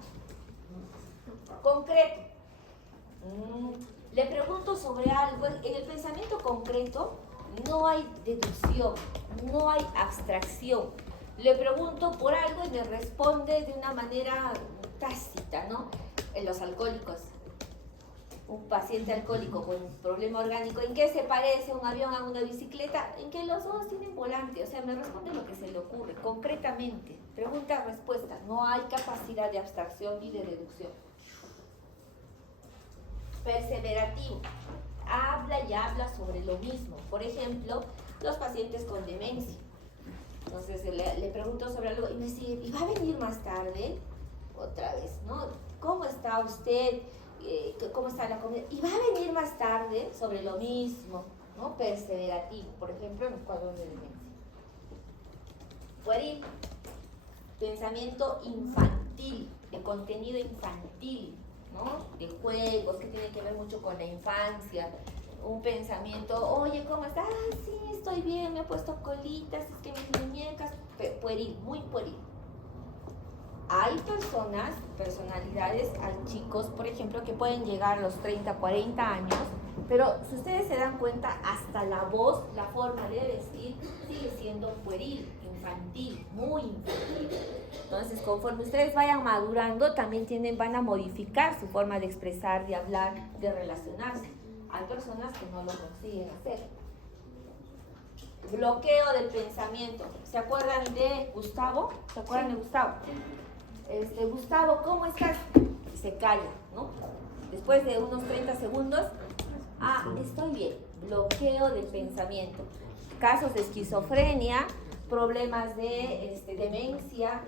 Concreto. Le pregunto sobre algo. En el pensamiento concreto no hay deducción, no hay abstracción. Le pregunto por algo y me responde de una manera tácita, ¿no? En los alcohólicos, un paciente alcohólico con un problema orgánico, ¿en qué se parece un avión a una bicicleta? En que los dos tienen volante. O sea, me responde lo que se le ocurre, concretamente. Pregunta-respuesta. No hay capacidad de abstracción ni de deducción. Perseverativo. Habla y habla sobre lo mismo. Por ejemplo, los pacientes con demencia. Entonces le pregunto sobre algo y me dice, ¿y va a venir más tarde? Otra vez, ¿no? ¿Cómo está usted? ¿Cómo está la comida? Y va a venir más tarde sobre lo mismo, ¿no? Perseverativo, por ejemplo, en el cuadro de demencia. Pueril, pensamiento infantil, de contenido infantil, ¿no? De juegos que tienen que ver mucho con la infancia. Un pensamiento, oye, ¿cómo estás? Ah, sí, estoy bien, me he puesto colitas, es que mis muñecas, pueril, muy pueril. Hay personalidades, hay chicos, por ejemplo, que pueden llegar a los 30, 40 años, pero si ustedes se dan cuenta, hasta la voz, la forma de decir, sigue siendo pueril, infantil, muy infantil. Entonces, conforme ustedes vayan madurando, también van a modificar su forma de expresar, de hablar, de relacionarse. Hay personas que no lo consiguen hacer. Bloqueo del pensamiento. ¿Se acuerdan de Gustavo? ¿Se acuerdan de Gustavo? Gustavo, ¿cómo estás? Y se calla, ¿no? Después de unos 30 segundos, estoy bien. Bloqueo del pensamiento. Casos de esquizofrenia, problemas de demencia,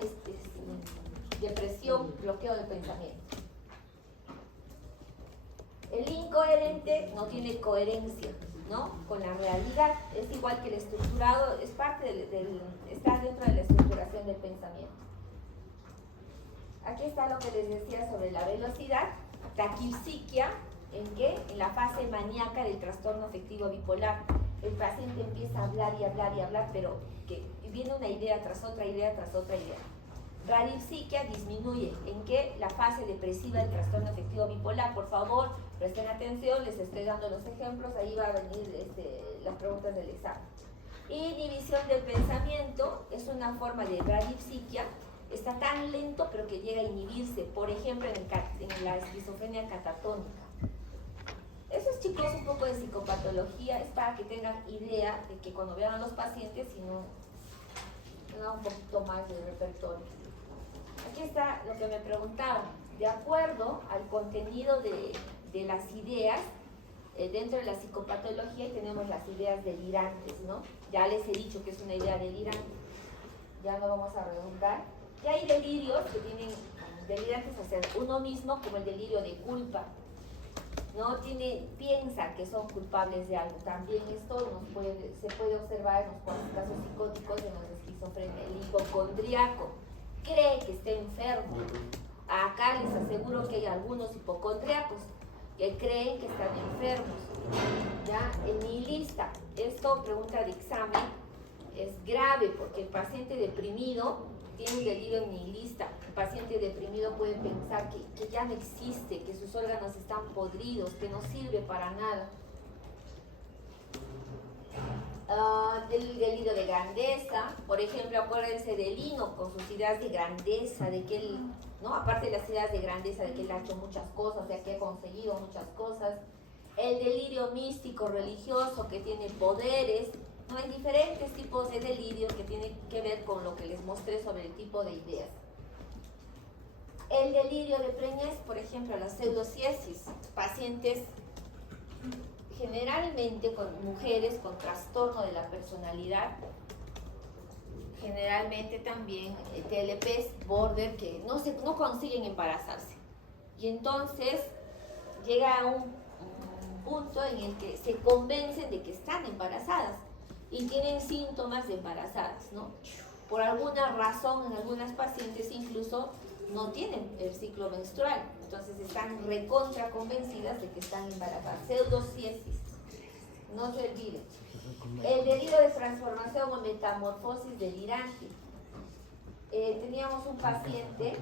depresión, bloqueo del pensamiento. El incoherente no tiene coherencia, ¿no? Con la realidad. Es igual que el estructurado, es parte está dentro de la estructuración del pensamiento. Aquí está lo que les decía sobre la velocidad. Taquipsiquia, ¿en qué? En la fase maníaca del trastorno afectivo bipolar. El paciente empieza a hablar y hablar y hablar, pero que viene una idea tras otra idea tras otra idea. Bradipsiquia disminuye. ¿En qué? La fase depresiva del trastorno afectivo bipolar. Por favor, presten atención, les estoy dando los ejemplos, ahí va a venir las preguntas del examen. Inhibición del pensamiento es una forma de bradipsiquia. Está tan lento, pero que llega a inhibirse. Por ejemplo, en la esquizofrenia catatónica. Esos chicos, un poco de psicopatología, es para que tengan idea de que cuando vean a los pacientes, si no, un poquito más de repertorio. Aquí está lo que me preguntaban. De acuerdo al contenido de las ideas, dentro de la psicopatología tenemos las ideas delirantes, ¿no? Ya les he dicho que es una idea delirante. Ya no vamos a redundar. Y hay delirios que tienen delirantes hacia uno mismo, como el delirio de culpa. ¿No? Piensan que son culpables de algo. También esto se puede observar en los casos psicóticos de los esquizofrenia. El hipocondriaco cree que está enfermo. Acá les aseguro que hay algunos hipocondriacos que creen que están enfermos. ¿Ya? El nihilista, esto pregunta de examen, es grave porque el paciente deprimido tiene un delirio nihilista. El paciente deprimido puede pensar que ya no existe, que sus órganos están podridos, que no sirve para nada. El delirio de grandeza, por ejemplo, acuérdense de Lino con sus ideas de grandeza, de que él, ¿no? Aparte de las ideas de grandeza, de que él ha hecho muchas cosas, de que ha conseguido muchas cosas. El delirio místico religioso, que tiene poderes. No, hay diferentes tipos de delirios que tienen que ver con lo que les mostré sobre el tipo de ideas. El delirio de preñez, por ejemplo, la pseudociesis, pacientes generalmente con mujeres con trastorno de la personalidad, generalmente también TLPs, border, que no consiguen embarazarse. Y entonces llega a un punto en el que se convencen de que están embarazadas y tienen síntomas de embarazadas, ¿no? Por alguna razón, en algunas pacientes incluso no tienen el ciclo menstrual, entonces están recontra convencidas de que están embarazadas. Pseudociesis, no se olviden. El delirio de transformación o metamorfosis delirante. Teníamos un paciente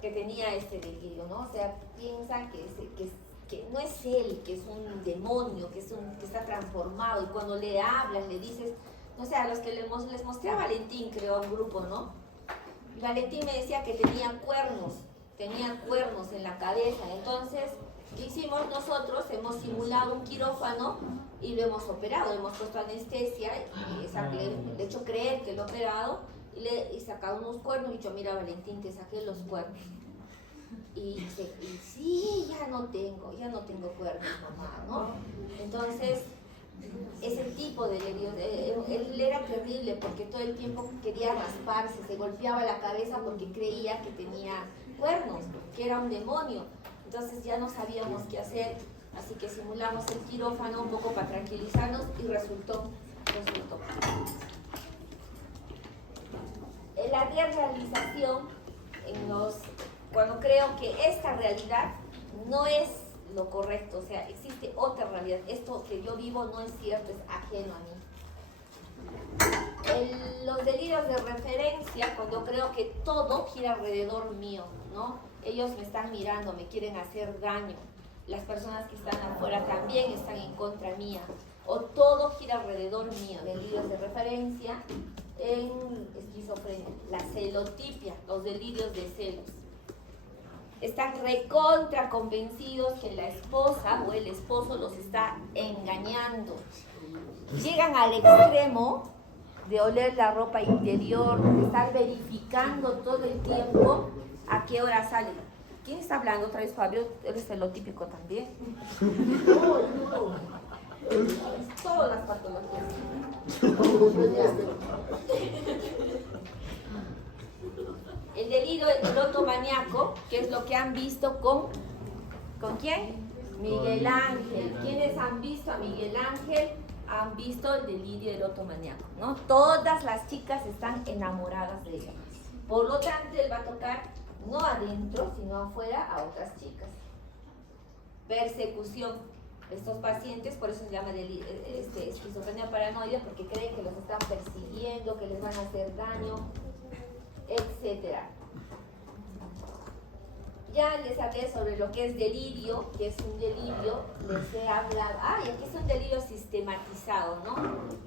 que tenía este delirio, ¿no? O sea, piensa que no es él, que es un demonio, que está transformado, y cuando le hablan, le dices, no sé, a los que les mostré a Valentín, creo, a un grupo, ¿no? Valentín me decía que tenía cuernos en la cabeza. Entonces, ¿qué hicimos nosotros? Hemos simulado un quirófano y lo hemos operado, le hemos puesto anestesia, le he hecho creer que lo he operado y sacado unos cuernos y dicho, mira Valentín, te saqué los cuernos. Y dice, sí, ya no tengo cuernos, mamá, ¿no? Entonces, ese tipo de delirios, él era terrible porque todo el tiempo quería rasparse, se golpeaba la cabeza porque creía que tenía cuernos, que era un demonio. Entonces ya no sabíamos qué hacer, así que simulamos el quirófano un poco para tranquilizarnos y resultó. La desrealización, cuando creo que esta realidad no es lo correcto, o sea, existe otra realidad, esto que yo vivo no es cierto, es ajeno a mí. Los delirios de referencia, cuando creo que todo gira alrededor mío, ¿no? Ellos me están mirando, me quieren hacer daño, las personas que están afuera también están en contra mía, o todo gira alrededor mío. Delirios de referencia en esquizofrenia, la celotipia, los delirios de celos. Están recontra convencidos que la esposa o el esposo los está engañando. Llegan al extremo de oler la ropa interior, de estar verificando todo el tiempo a qué hora sale. ¿Quién está hablando otra vez, Fabio? Eres celotípico también. Todas las patologías. El delirio erotomaníaco, que es lo que han visto ¿con quién? Miguel Ángel. ¿Quiénes han visto a Miguel Ángel? Han visto el delirio erotomaníaco, ¿no? Todas las chicas están enamoradas de él. Por lo tanto, él va a tocar no adentro, sino afuera a otras chicas. Persecución. Estos pacientes, por eso se llama esquizofrenia paranoide, porque creen que los están persiguiendo, que les van a hacer daño, etc. Ya les hablé sobre lo que es delirio, que es un delirio, les he hablado, y aquí es un delirio sistematizado, ¿no?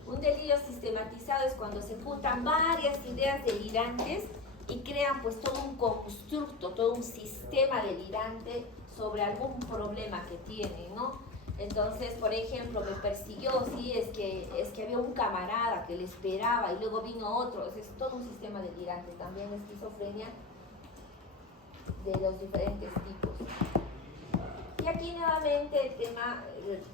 Un delirio sistematizado es cuando se juntan varias ideas delirantes y crean pues todo un constructo, todo un sistema delirante sobre algún problema que tienen, ¿no? Entonces, por ejemplo, me persiguió, sí, es que había un camarada que le esperaba y luego vino otro. Es todo un sistema delirante, también esquizofrenia de los diferentes tipos. Y aquí nuevamente el tema,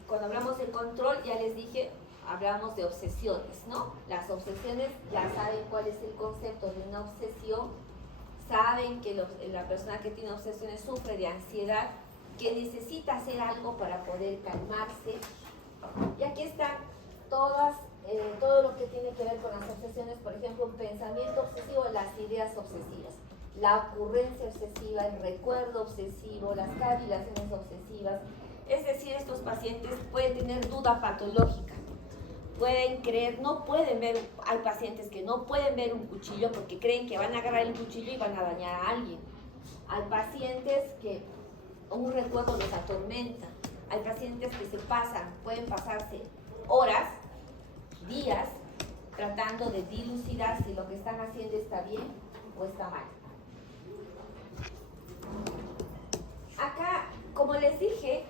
cuando hablamos de control, ya les dije, hablamos de obsesiones, ¿no? Las obsesiones, ya saben cuál es el concepto de una obsesión, saben que la persona que tiene obsesiones sufre de ansiedad, que necesita hacer algo para poder calmarse. Y aquí están todo lo que tiene que ver con las obsesiones, por ejemplo, un pensamiento obsesivo, las ideas obsesivas, la ocurrencia obsesiva, el recuerdo obsesivo, las cavilaciones obsesivas. Es decir, estos pacientes pueden tener duda patológica, pueden creer, no pueden ver, hay pacientes que no pueden ver un cuchillo porque creen que van a agarrar el cuchillo y van a dañar a alguien. Hay pacientes que un recuerdo los atormenta. Hay pacientes que pueden pasarse horas, días, tratando de dilucidar si lo que están haciendo está bien o está mal. Acá, como les dije,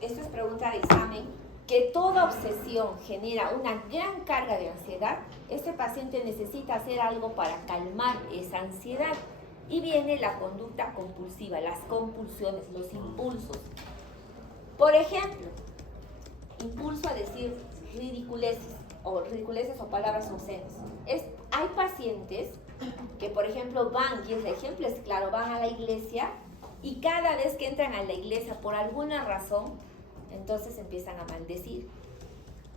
esto es pregunta de examen, que toda obsesión genera una gran carga de ansiedad. Este paciente necesita hacer algo para calmar esa ansiedad. Y viene la conducta compulsiva, las compulsiones, los impulsos. Por ejemplo, impulso a decir ridiculeces o palabras obscenas. Es hay pacientes que, por ejemplo, van, y el ejemplo es claro, van a la iglesia y cada vez que entran a la iglesia por alguna razón, entonces empiezan a maldecir.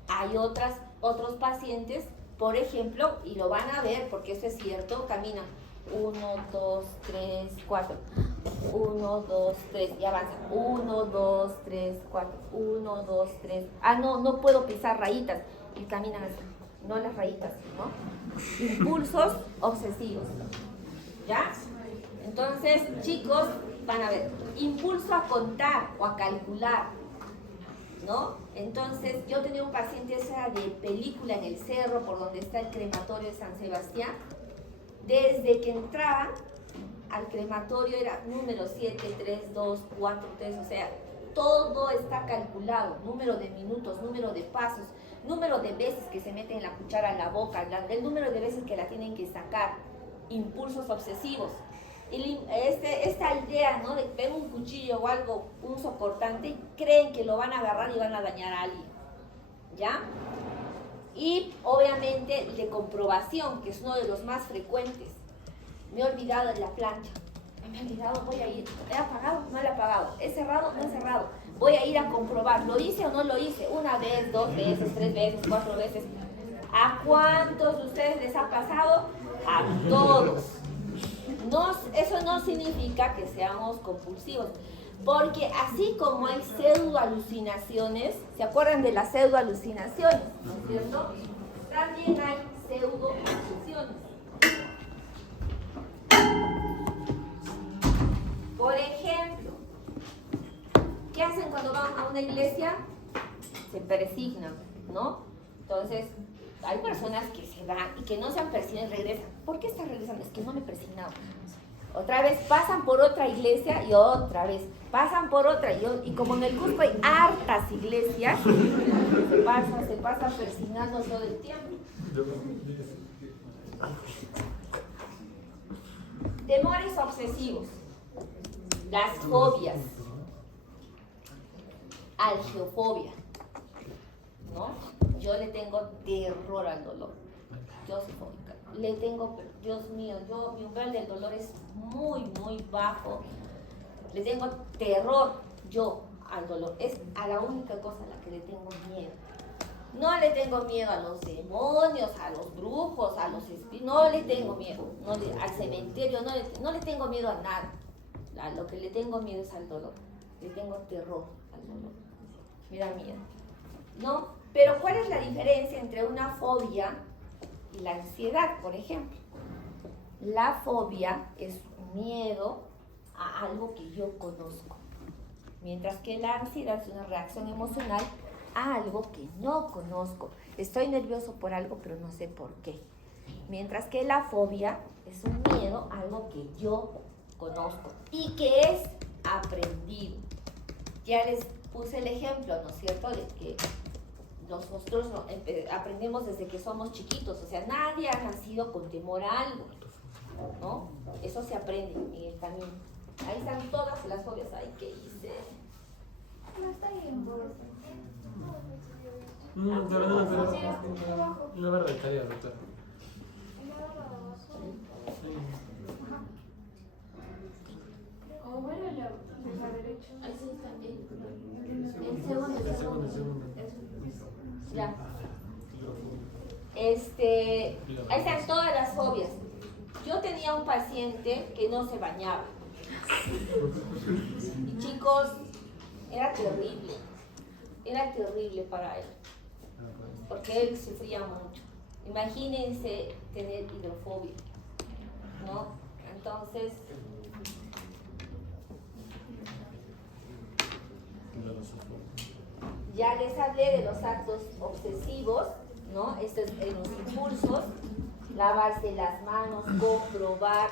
Hay otros pacientes, por ejemplo, y lo van a ver porque eso es cierto, caminan 1, 2, 3, 4, 1, 2, 3 y avanzan 1, 2, 3, 4, 1, 2, 3. No puedo pisar rayitas y caminan así, no las rayitas, ¿no? Impulsos obsesivos, ¿ya? Entonces, chicos, van a ver, impulso a contar o a calcular, ¿no? Entonces, yo tenía un paciente esa de película en el cerro, por donde está el crematorio de San Sebastián. Desde que entraban al crematorio era número 7, 3, 2, 4, 3, o sea, todo está calculado, número de minutos, número de pasos, número de veces que se meten la cuchara en la boca, el número de veces que la tienen que sacar, impulsos obsesivos. Y esta idea, ¿no?, de que ven un cuchillo o algo, un socortante, y creen que lo van a agarrar y van a dañar a alguien, ¿ya? Y obviamente el de comprobación, que es uno de los más frecuentes. Me he olvidado de la plancha. Me he olvidado, voy a ir. ¿He apagado? No le he apagado. ¿He cerrado? No he cerrado. Voy a ir a comprobar. ¿Lo hice o no lo hice? 1 vez, 2 veces, 3 veces, 4 veces. ¿A cuántos de ustedes les ha pasado? A todos. Eso no significa que seamos compulsivos. Porque así como hay pseudoalucinaciones, ¿se acuerdan de las pseudoalucinaciones? ¿No es cierto? También hay pseudoobsesiones. Por ejemplo, ¿qué hacen cuando van a una iglesia? Se persignan, ¿no? Entonces, hay personas que se van y que no se han persignado y regresan. ¿Por qué están regresando? Es que no me he persignado. Otra vez pasan por otra iglesia y otra vez pasan por otra. Y como en el Cusco hay hartas iglesias, se pasan persignando todo el tiempo. Temores obsesivos, las fobias, algiofobia, ¿no? Yo le tengo terror al dolor. Yo soy fóbica. Le tengo, Dios mío, mi umbral del dolor es muy, muy bajo. Le tengo terror yo al dolor. Es a la única cosa a la que le tengo miedo. No le tengo miedo a los demonios, a los brujos, a los espíritus. No le tengo miedo. Al cementerio, no le tengo miedo a nada. A lo que le tengo miedo es al dolor. Le tengo terror al dolor. Me da miedo. ¿No? Pero ¿cuál es la diferencia entre una fobia y la ansiedad, por ejemplo? La fobia es miedo a algo que yo conozco, mientras que la ansiedad es una reacción emocional a algo que no conozco. Estoy nervioso por algo, pero no sé por qué. Mientras que la fobia es un miedo a algo que yo conozco y que es aprendido. Ya les puse el ejemplo, ¿no es cierto?, de que nosotros aprendemos desde que somos chiquitos, o sea, nadie ha nacido con temor a algo, ¿no? Eso se aprende en el camino. Ahí están todas las fobias. Ay, ¿qué hice? No está bien, por Una barra de tarea, doctor. O bueno, la derecha. Ahí sí también. El segundo. Ya. Ahí están todas las fobias. Yo tenía un paciente que no se bañaba. Y chicos, era terrible para él, porque él sufría mucho. Imagínense tener hidrofobia, ¿no? Entonces, ya les hablé de los actos obsesivos, ¿no? Esto es en los impulsos, lavarse las manos, comprobar.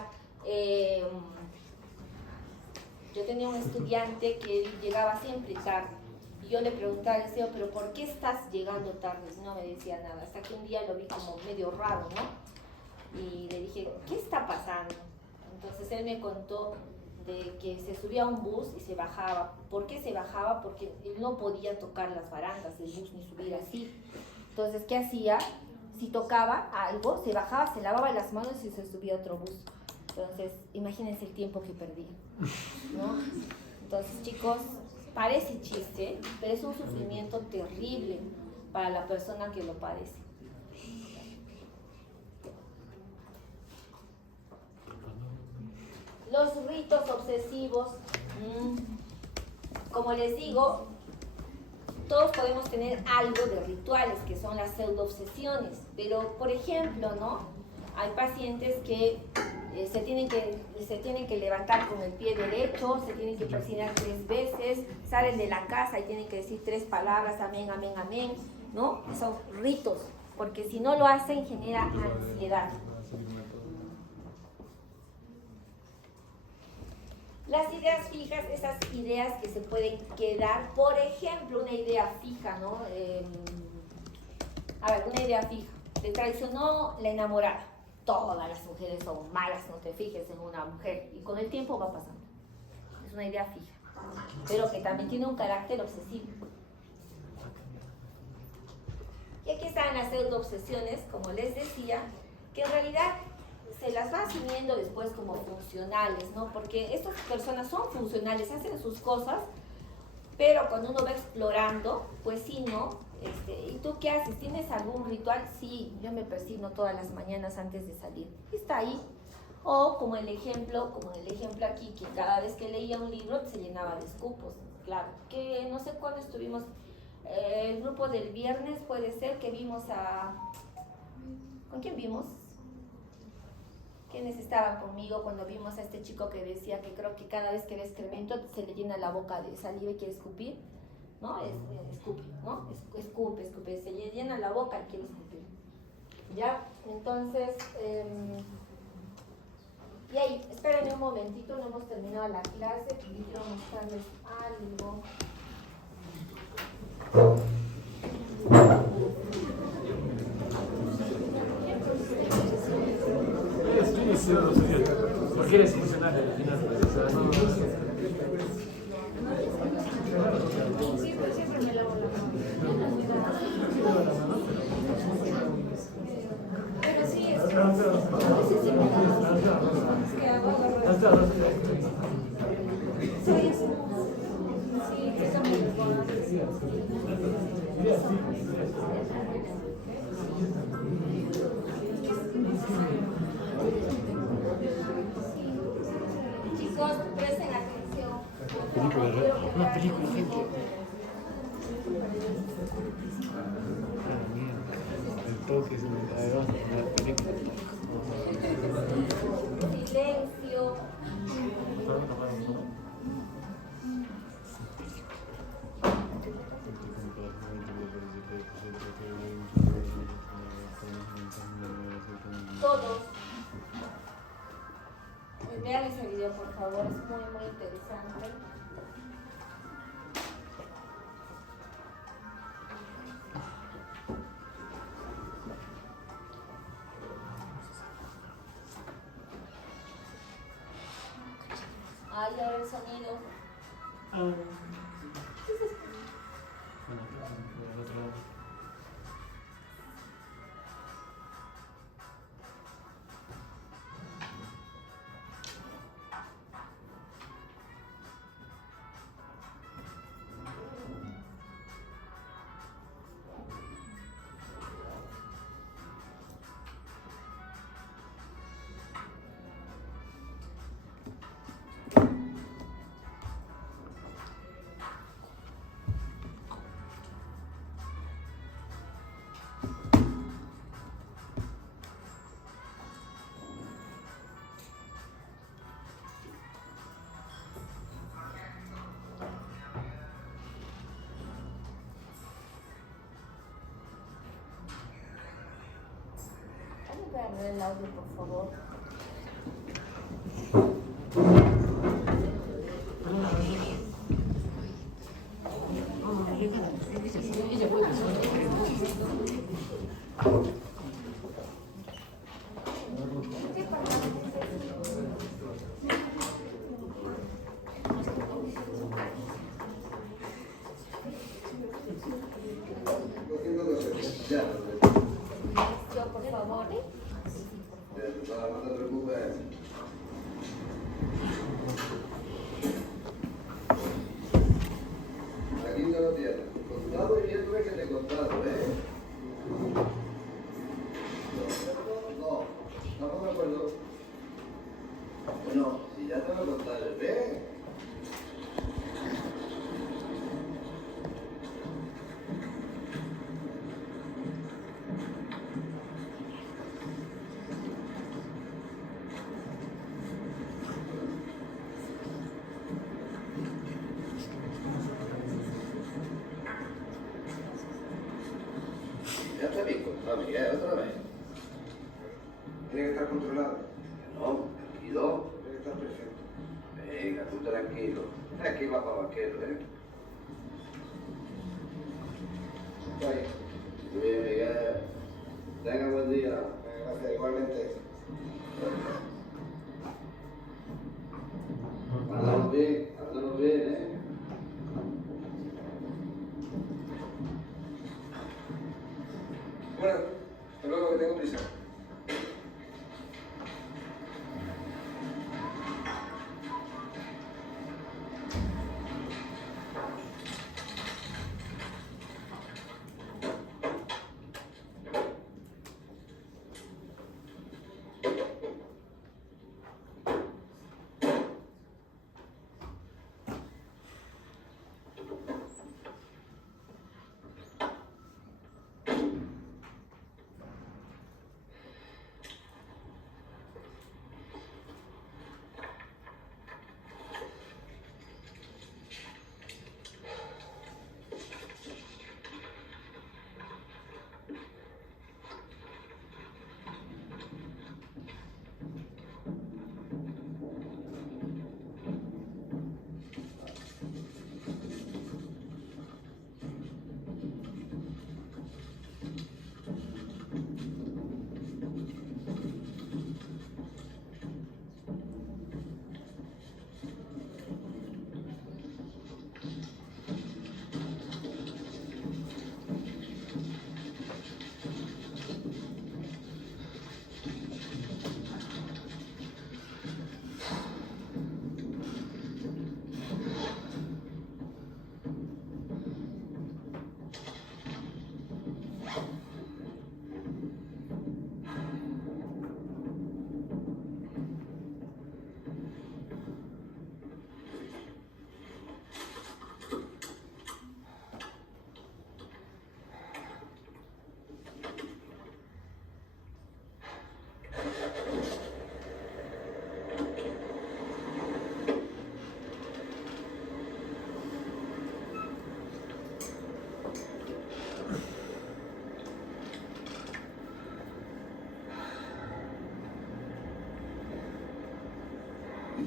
Yo tenía un estudiante que llegaba siempre tarde y yo le preguntaba, le decía, pero ¿por qué estás llegando tarde? Y no me decía nada, hasta que un día lo vi como medio raro, ¿no? Y le dije, ¿qué está pasando? Entonces él me contó de que se subía a un bus y se bajaba. ¿Por qué se bajaba? Porque él no podía tocar las barandas del bus ni subir así. Entonces, ¿qué hacía? si tocaba algo, se bajaba, se lavaba las manos y se subía a otro bus. Entonces, imagínense el tiempo que perdía, ¿no? Entonces, chicos, parece chiste, pero es un sufrimiento terrible para la persona que lo padece. Los ritos obsesivos, como les digo, todos podemos tener algo de rituales, que son las pseudo-obsesiones, pero por ejemplo, ¿no? Hay pacientes que se tienen que levantar con el pie derecho, se tienen que persignar 3 veces, salen de la casa y tienen que decir 3 palabras, amén, amén, amén, ¿no? Son ritos, porque si no lo hacen genera ansiedad. Las ideas fijas, esas ideas que se pueden quedar, por ejemplo, una idea fija, ¿no? Una idea fija. Te traicionó la enamorada. Todas las mujeres son malas, no te fijes en una mujer. Y con el tiempo va pasando. Es una idea fija. Pero que también tiene un carácter obsesivo. Y aquí están las pseudo-obsesiones, como les decía, que en realidad se las va asumiendo después como funcionales, ¿no? Porque estas personas son funcionales, hacen sus cosas, pero cuando uno va explorando, pues sí, ¿no? ¿Y tú qué haces? ¿Tienes algún ritual? Sí, yo me persigno todas las mañanas antes de salir. Está ahí. O como en el ejemplo aquí, que cada vez que leía un libro se llenaba de escupos. Claro, que no sé cuándo estuvimos, el grupo del viernes puede ser que vimos a... ¿Con quién vimos? ¿Quiénes estaban conmigo cuando vimos a este chico que decía que creo que cada vez que ve excremento se le llena la boca de saliva y quiere escupir? ¿No? Escupe, ¿no? Escupe, se le llena la boca y quiere escupir. ¿Ya? Entonces, y ahí, espérenme un momentito, no hemos terminado la clase, quiero mostrarles algo. Porque eres funcionario al final. Siempre me lavo la mano. Pero sí, es que hago Chicos, presten atención. Una película, gente. El toque se me además de la película. Silencio. Todos. Vean ese video, por favor, es muy, muy interesante. Ahí ahora el sonido. Bueno, al otro lado. Vean el audio, por favor. No, tranquilo. Está perfecto. Venga, tú tranquilo. Aquí va para vaquero, ¿eh? Oye. Muy bien, Miguel. Tenga buen día. Gracias, igualmente. Andamos bien, ¿eh? Bueno, hasta luego, que tengo prisa.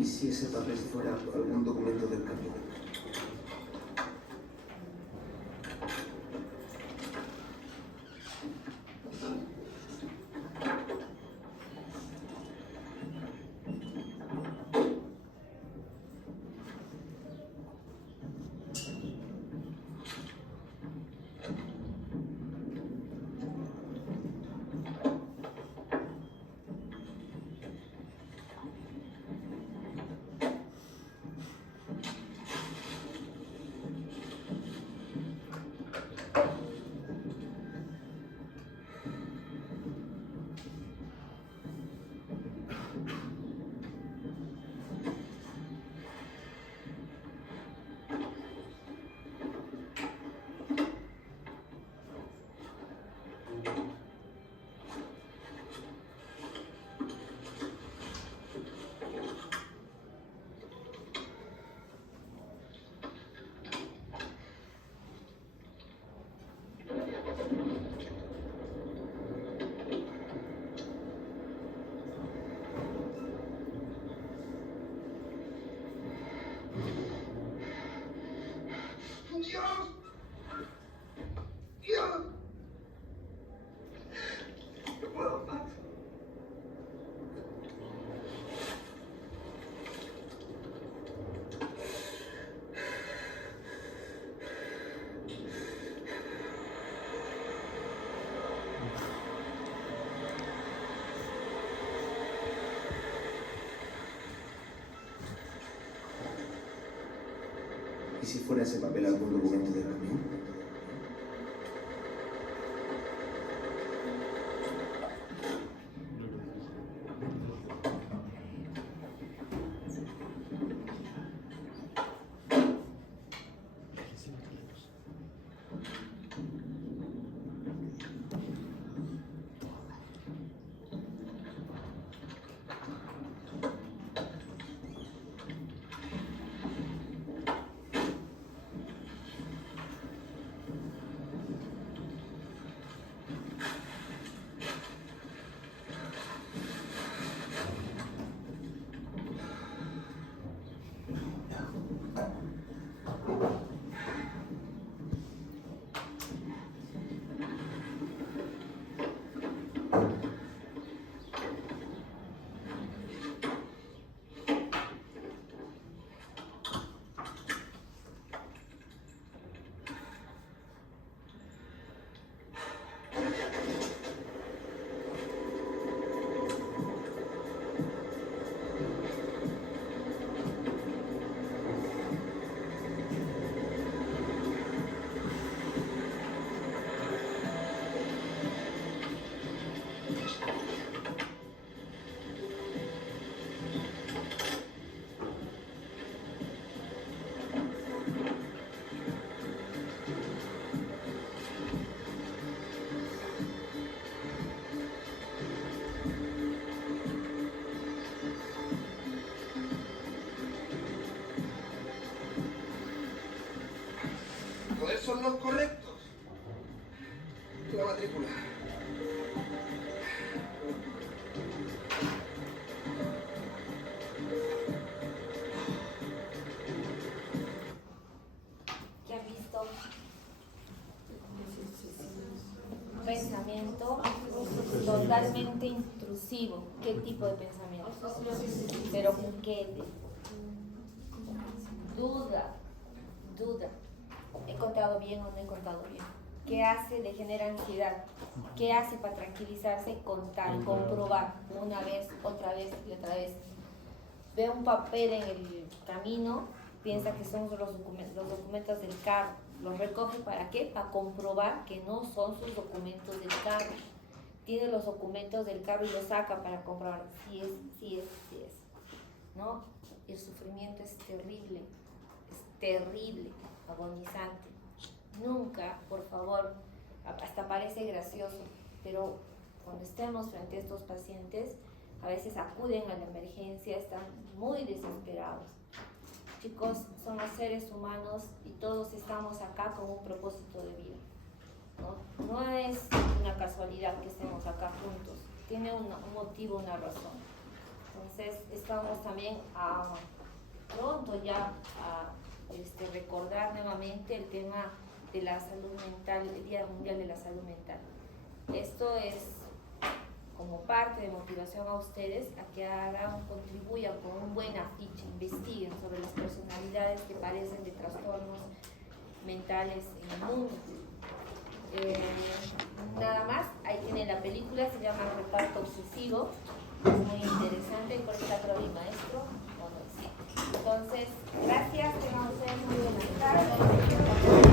¿Y si ese papel fuera algún documento del camión? ¿Y si fuera ese papel algún documento del camión? son los correctos. La matrícula. ¿Qué han visto? Un pensamiento totalmente intrusivo. ¿Qué tipo de pensamiento? ¿Pero qué? Duda. ¿He contado bien o no he contado bien? ¿Qué hace? Le genera ansiedad. ¿Qué hace para tranquilizarse? Contar, comprobar, una vez, otra vez y otra vez. Ve un papel en el camino, piensa que son los documentos del carro. ¿Los recoge para qué? Para comprobar que no son sus documentos del carro. Tiene los documentos del carro y los saca para comprobar si es. ¿No? El sufrimiento es terrible, agonizante. Nunca, por favor, hasta parece gracioso, pero cuando estemos frente a estos pacientes, a veces acuden a la emergencia, están muy desesperados. Chicos, somos seres humanos y todos estamos acá con un propósito de vida. No es una casualidad que estemos acá juntos, tiene un motivo, una razón. Entonces, estamos también pronto ya a recordar nuevamente el tema de la salud mental, el Día Mundial de la Salud Mental. Esto es como parte de motivación a ustedes a que contribuyan con un buen afiche, investiguen sobre las personalidades que padecen de trastornos mentales en el mundo. Nada más, ahí tiene la película, se llama Reparto Obsesivo, es muy interesante, por el teatro de mi maestro. Bueno, sí. Entonces, gracias, tengan ustedes muy buenas tardes.